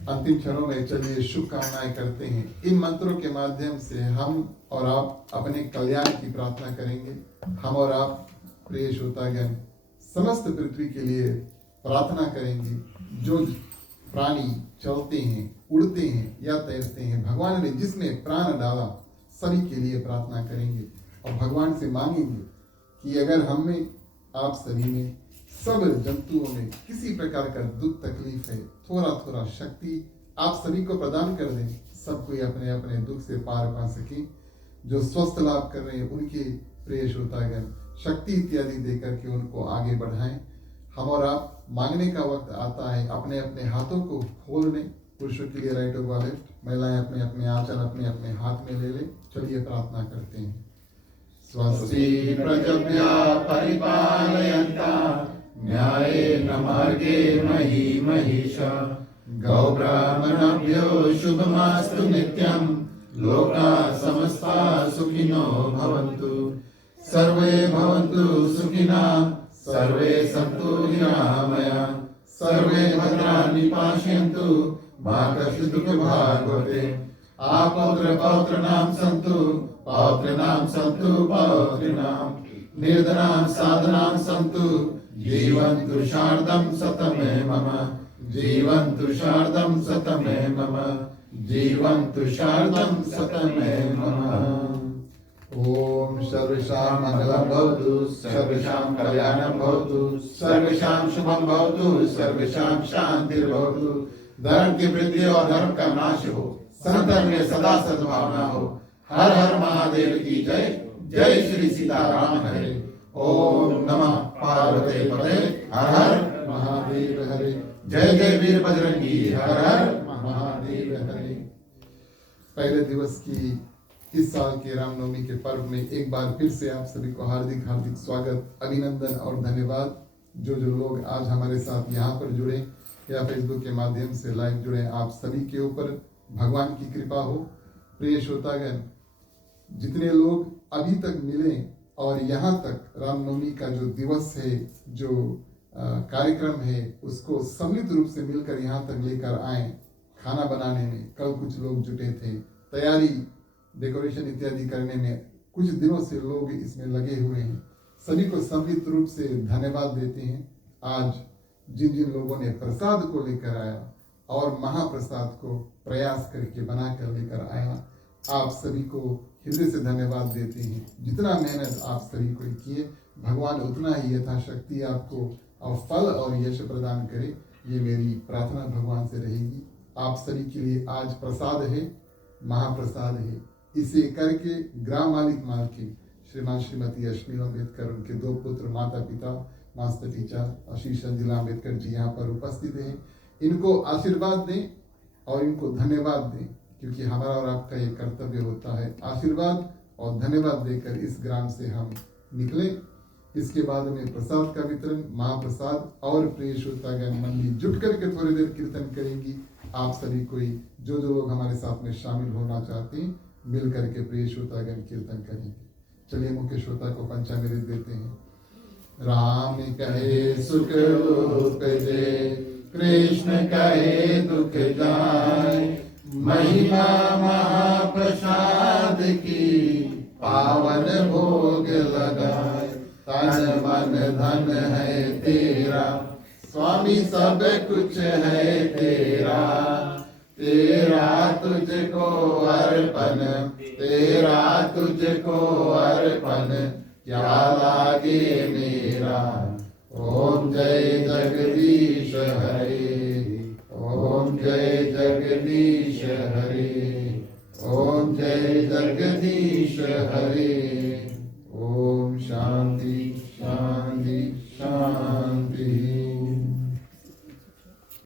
अंतिम क्षणों में चलिए शुभकामनाएं करते हैं। इन मंत्रों के माध्यम से हम और आप अपने कल्याण की प्रार्थना करेंगे। हम और आप प्रिय श्रोतागण समस्त पृथ्वी के लिए प्रार्थना करेंगे। जो प्राणी चलते हैं, उड़ते हैं या तैरते हैं, भगवान ने जिसमें प्राण डाला सभी के लिए प्रार्थना करेंगे और भगवान से मांगेंगे कि अगर हम में, आप सभी में, सब जंतुओं में किसी प्रकार का दुख तकलीफ है, थोड़ा थोड़ा शक्ति आप सभी को प्रदान कर दें। सब कोई अपने अपने दुख से पार पा सके। जो स्वस्थ लाभ कर रहे हैं उनके प्रिय श्रोतागण शक्ति इत्यादि देकर के उनको आगे बढ़ाएं। हम और आप मांगने का वक्त आता है, अपने अपने हाथों को खोल लें। पुरुषों के लिए राइट होगा लेफ्ट, महिलाएं अपने अपने आंचल अपने अपने हाथ में ले लें। चलिए प्रार्थना करते हैं। स्वस्ति प्रजभ्यः परिपालयन्ताम् न्यायेन मार्गेण मही महिषा गौब्राह्मणेभ्यो शुभमस्तु नित्यं लोकाः समस्ताः सुखिनो भवन्तु सर्वे भवन्तु सुखिनः सर्वे सन्तु निरामयाः सर्वे भद्राणि पश्यन्तु मा कश्चित् दुःखभाग् भवेत् आपौत्र पौत्राणां सन्तु पौत्राणां सन्तु पौत्रिणां निर्धनां साधनां सन्तु जीवन्तु शार्दं शतमे मम जीवन्तु शार्दं शतमे मम जीवन्तु शार्दं शतमे मम। ओम सर्वेषां मंगलं भवतु, सर्वेषां कल्याणं भवतु, सर्वेषां शुभं भवतु, सर्वेषां शान्तिर्भवतु। धर्म की वृद्धि और धर्म का नाश हो, संतन में सदा सद्भावना हो। हर हर महादेव की जय। जय श्री सीताराम हरे। ओम नमः पार्वती पते हर हर महादेव हरे। जय जय वीर बजरंगी हर हर महादेव हरे। पहले दिवस की इस साल के रामनवमी के पर्व में एक बार फिर से आप सभी को हार्दिक हार्दिक स्वागत, अभिनंदन और धन्यवाद। जो जो लोग आज हमारे साथ यहाँ पर जुड़े या फेसबुक के माध्यम से लाइव जुड़े, आप सभी के ऊपर भगवान की कृपा हो। प्रिय श्रोतागण, जितने लोग अभी तक मिले और यहाँ तक रामनवमी का जो दिवस है, जो कार्यक्रम है, उसको सम्मिलित रूप से मिलकर यहाँ तक लेकर आए। खाना बनाने में कल कुछ लोग जुटे थे, तैयारी डेकोरेशन इत्यादि करने में कुछ दिनों से लोग इसमें लगे हुए हैं। सभी को सम्मिलित रूप से धन्यवाद देते हैं। आज जिन जिन लोगों ने प्रसाद को लेकर आया और महाप्रसाद को प्रयास करके बना कर लेकर आया, आप सभी को हृदय से धन्यवाद देते हैं। जितना मेहनत आप सभी को किए, भगवान उतना ही यथाशक्ति आपको और फल और यश प्रदान करे, ये मेरी प्रार्थना भगवान से रहेगी। आप सभी के लिए आज प्रसाद है, महाप्रसाद है। इसे करके ग्राम मालिक मालकिन श्रीमान श्रीमती अश्विनी अम्बेडकर, उनके दो पुत्र, माता पिता मास्टर टीचर आशीष अंजिला अम्बेडकर जी यहाँ पर उपस्थित हैं। इनको आशीर्वाद दें और इनको धन्यवाद दें, क्योंकि हमारा और आपका ये कर्तव्य होता है आशीर्वाद और धन्यवाद देकर इस ग्राम से हम निकले। इसके बाद में प्रसाद का वितरण, महाप्रसाद और प्रिय श्रोतागण मंडली जुट करके थोड़ी देर कीर्तन करेंगी। आप सभी कोई जो जो लोग हमारे साथ में शामिल होना चाहते हैं, मिल करके प्रिय श्रोतागण कीर्तन करेंगे। चलिए मुख्य श्रोता को पंचामृत देते हैं। राम कहे सुख रूप जे, कृष्ण कहे दुख जाय, महिमा महाप्रसाद की पावन भोग लगाए। तन मन धन है तेरा, स्वामी सब कुछ है तेरा, तेरा तुझको अर्पण, तेरा तुझको अर्पण, क्या लागे मेरा। ओम जय जगदीश हरे, ओम जय जगदीश हरे, ओम जय जगदीश हरे। ओम शांति शांति शांति।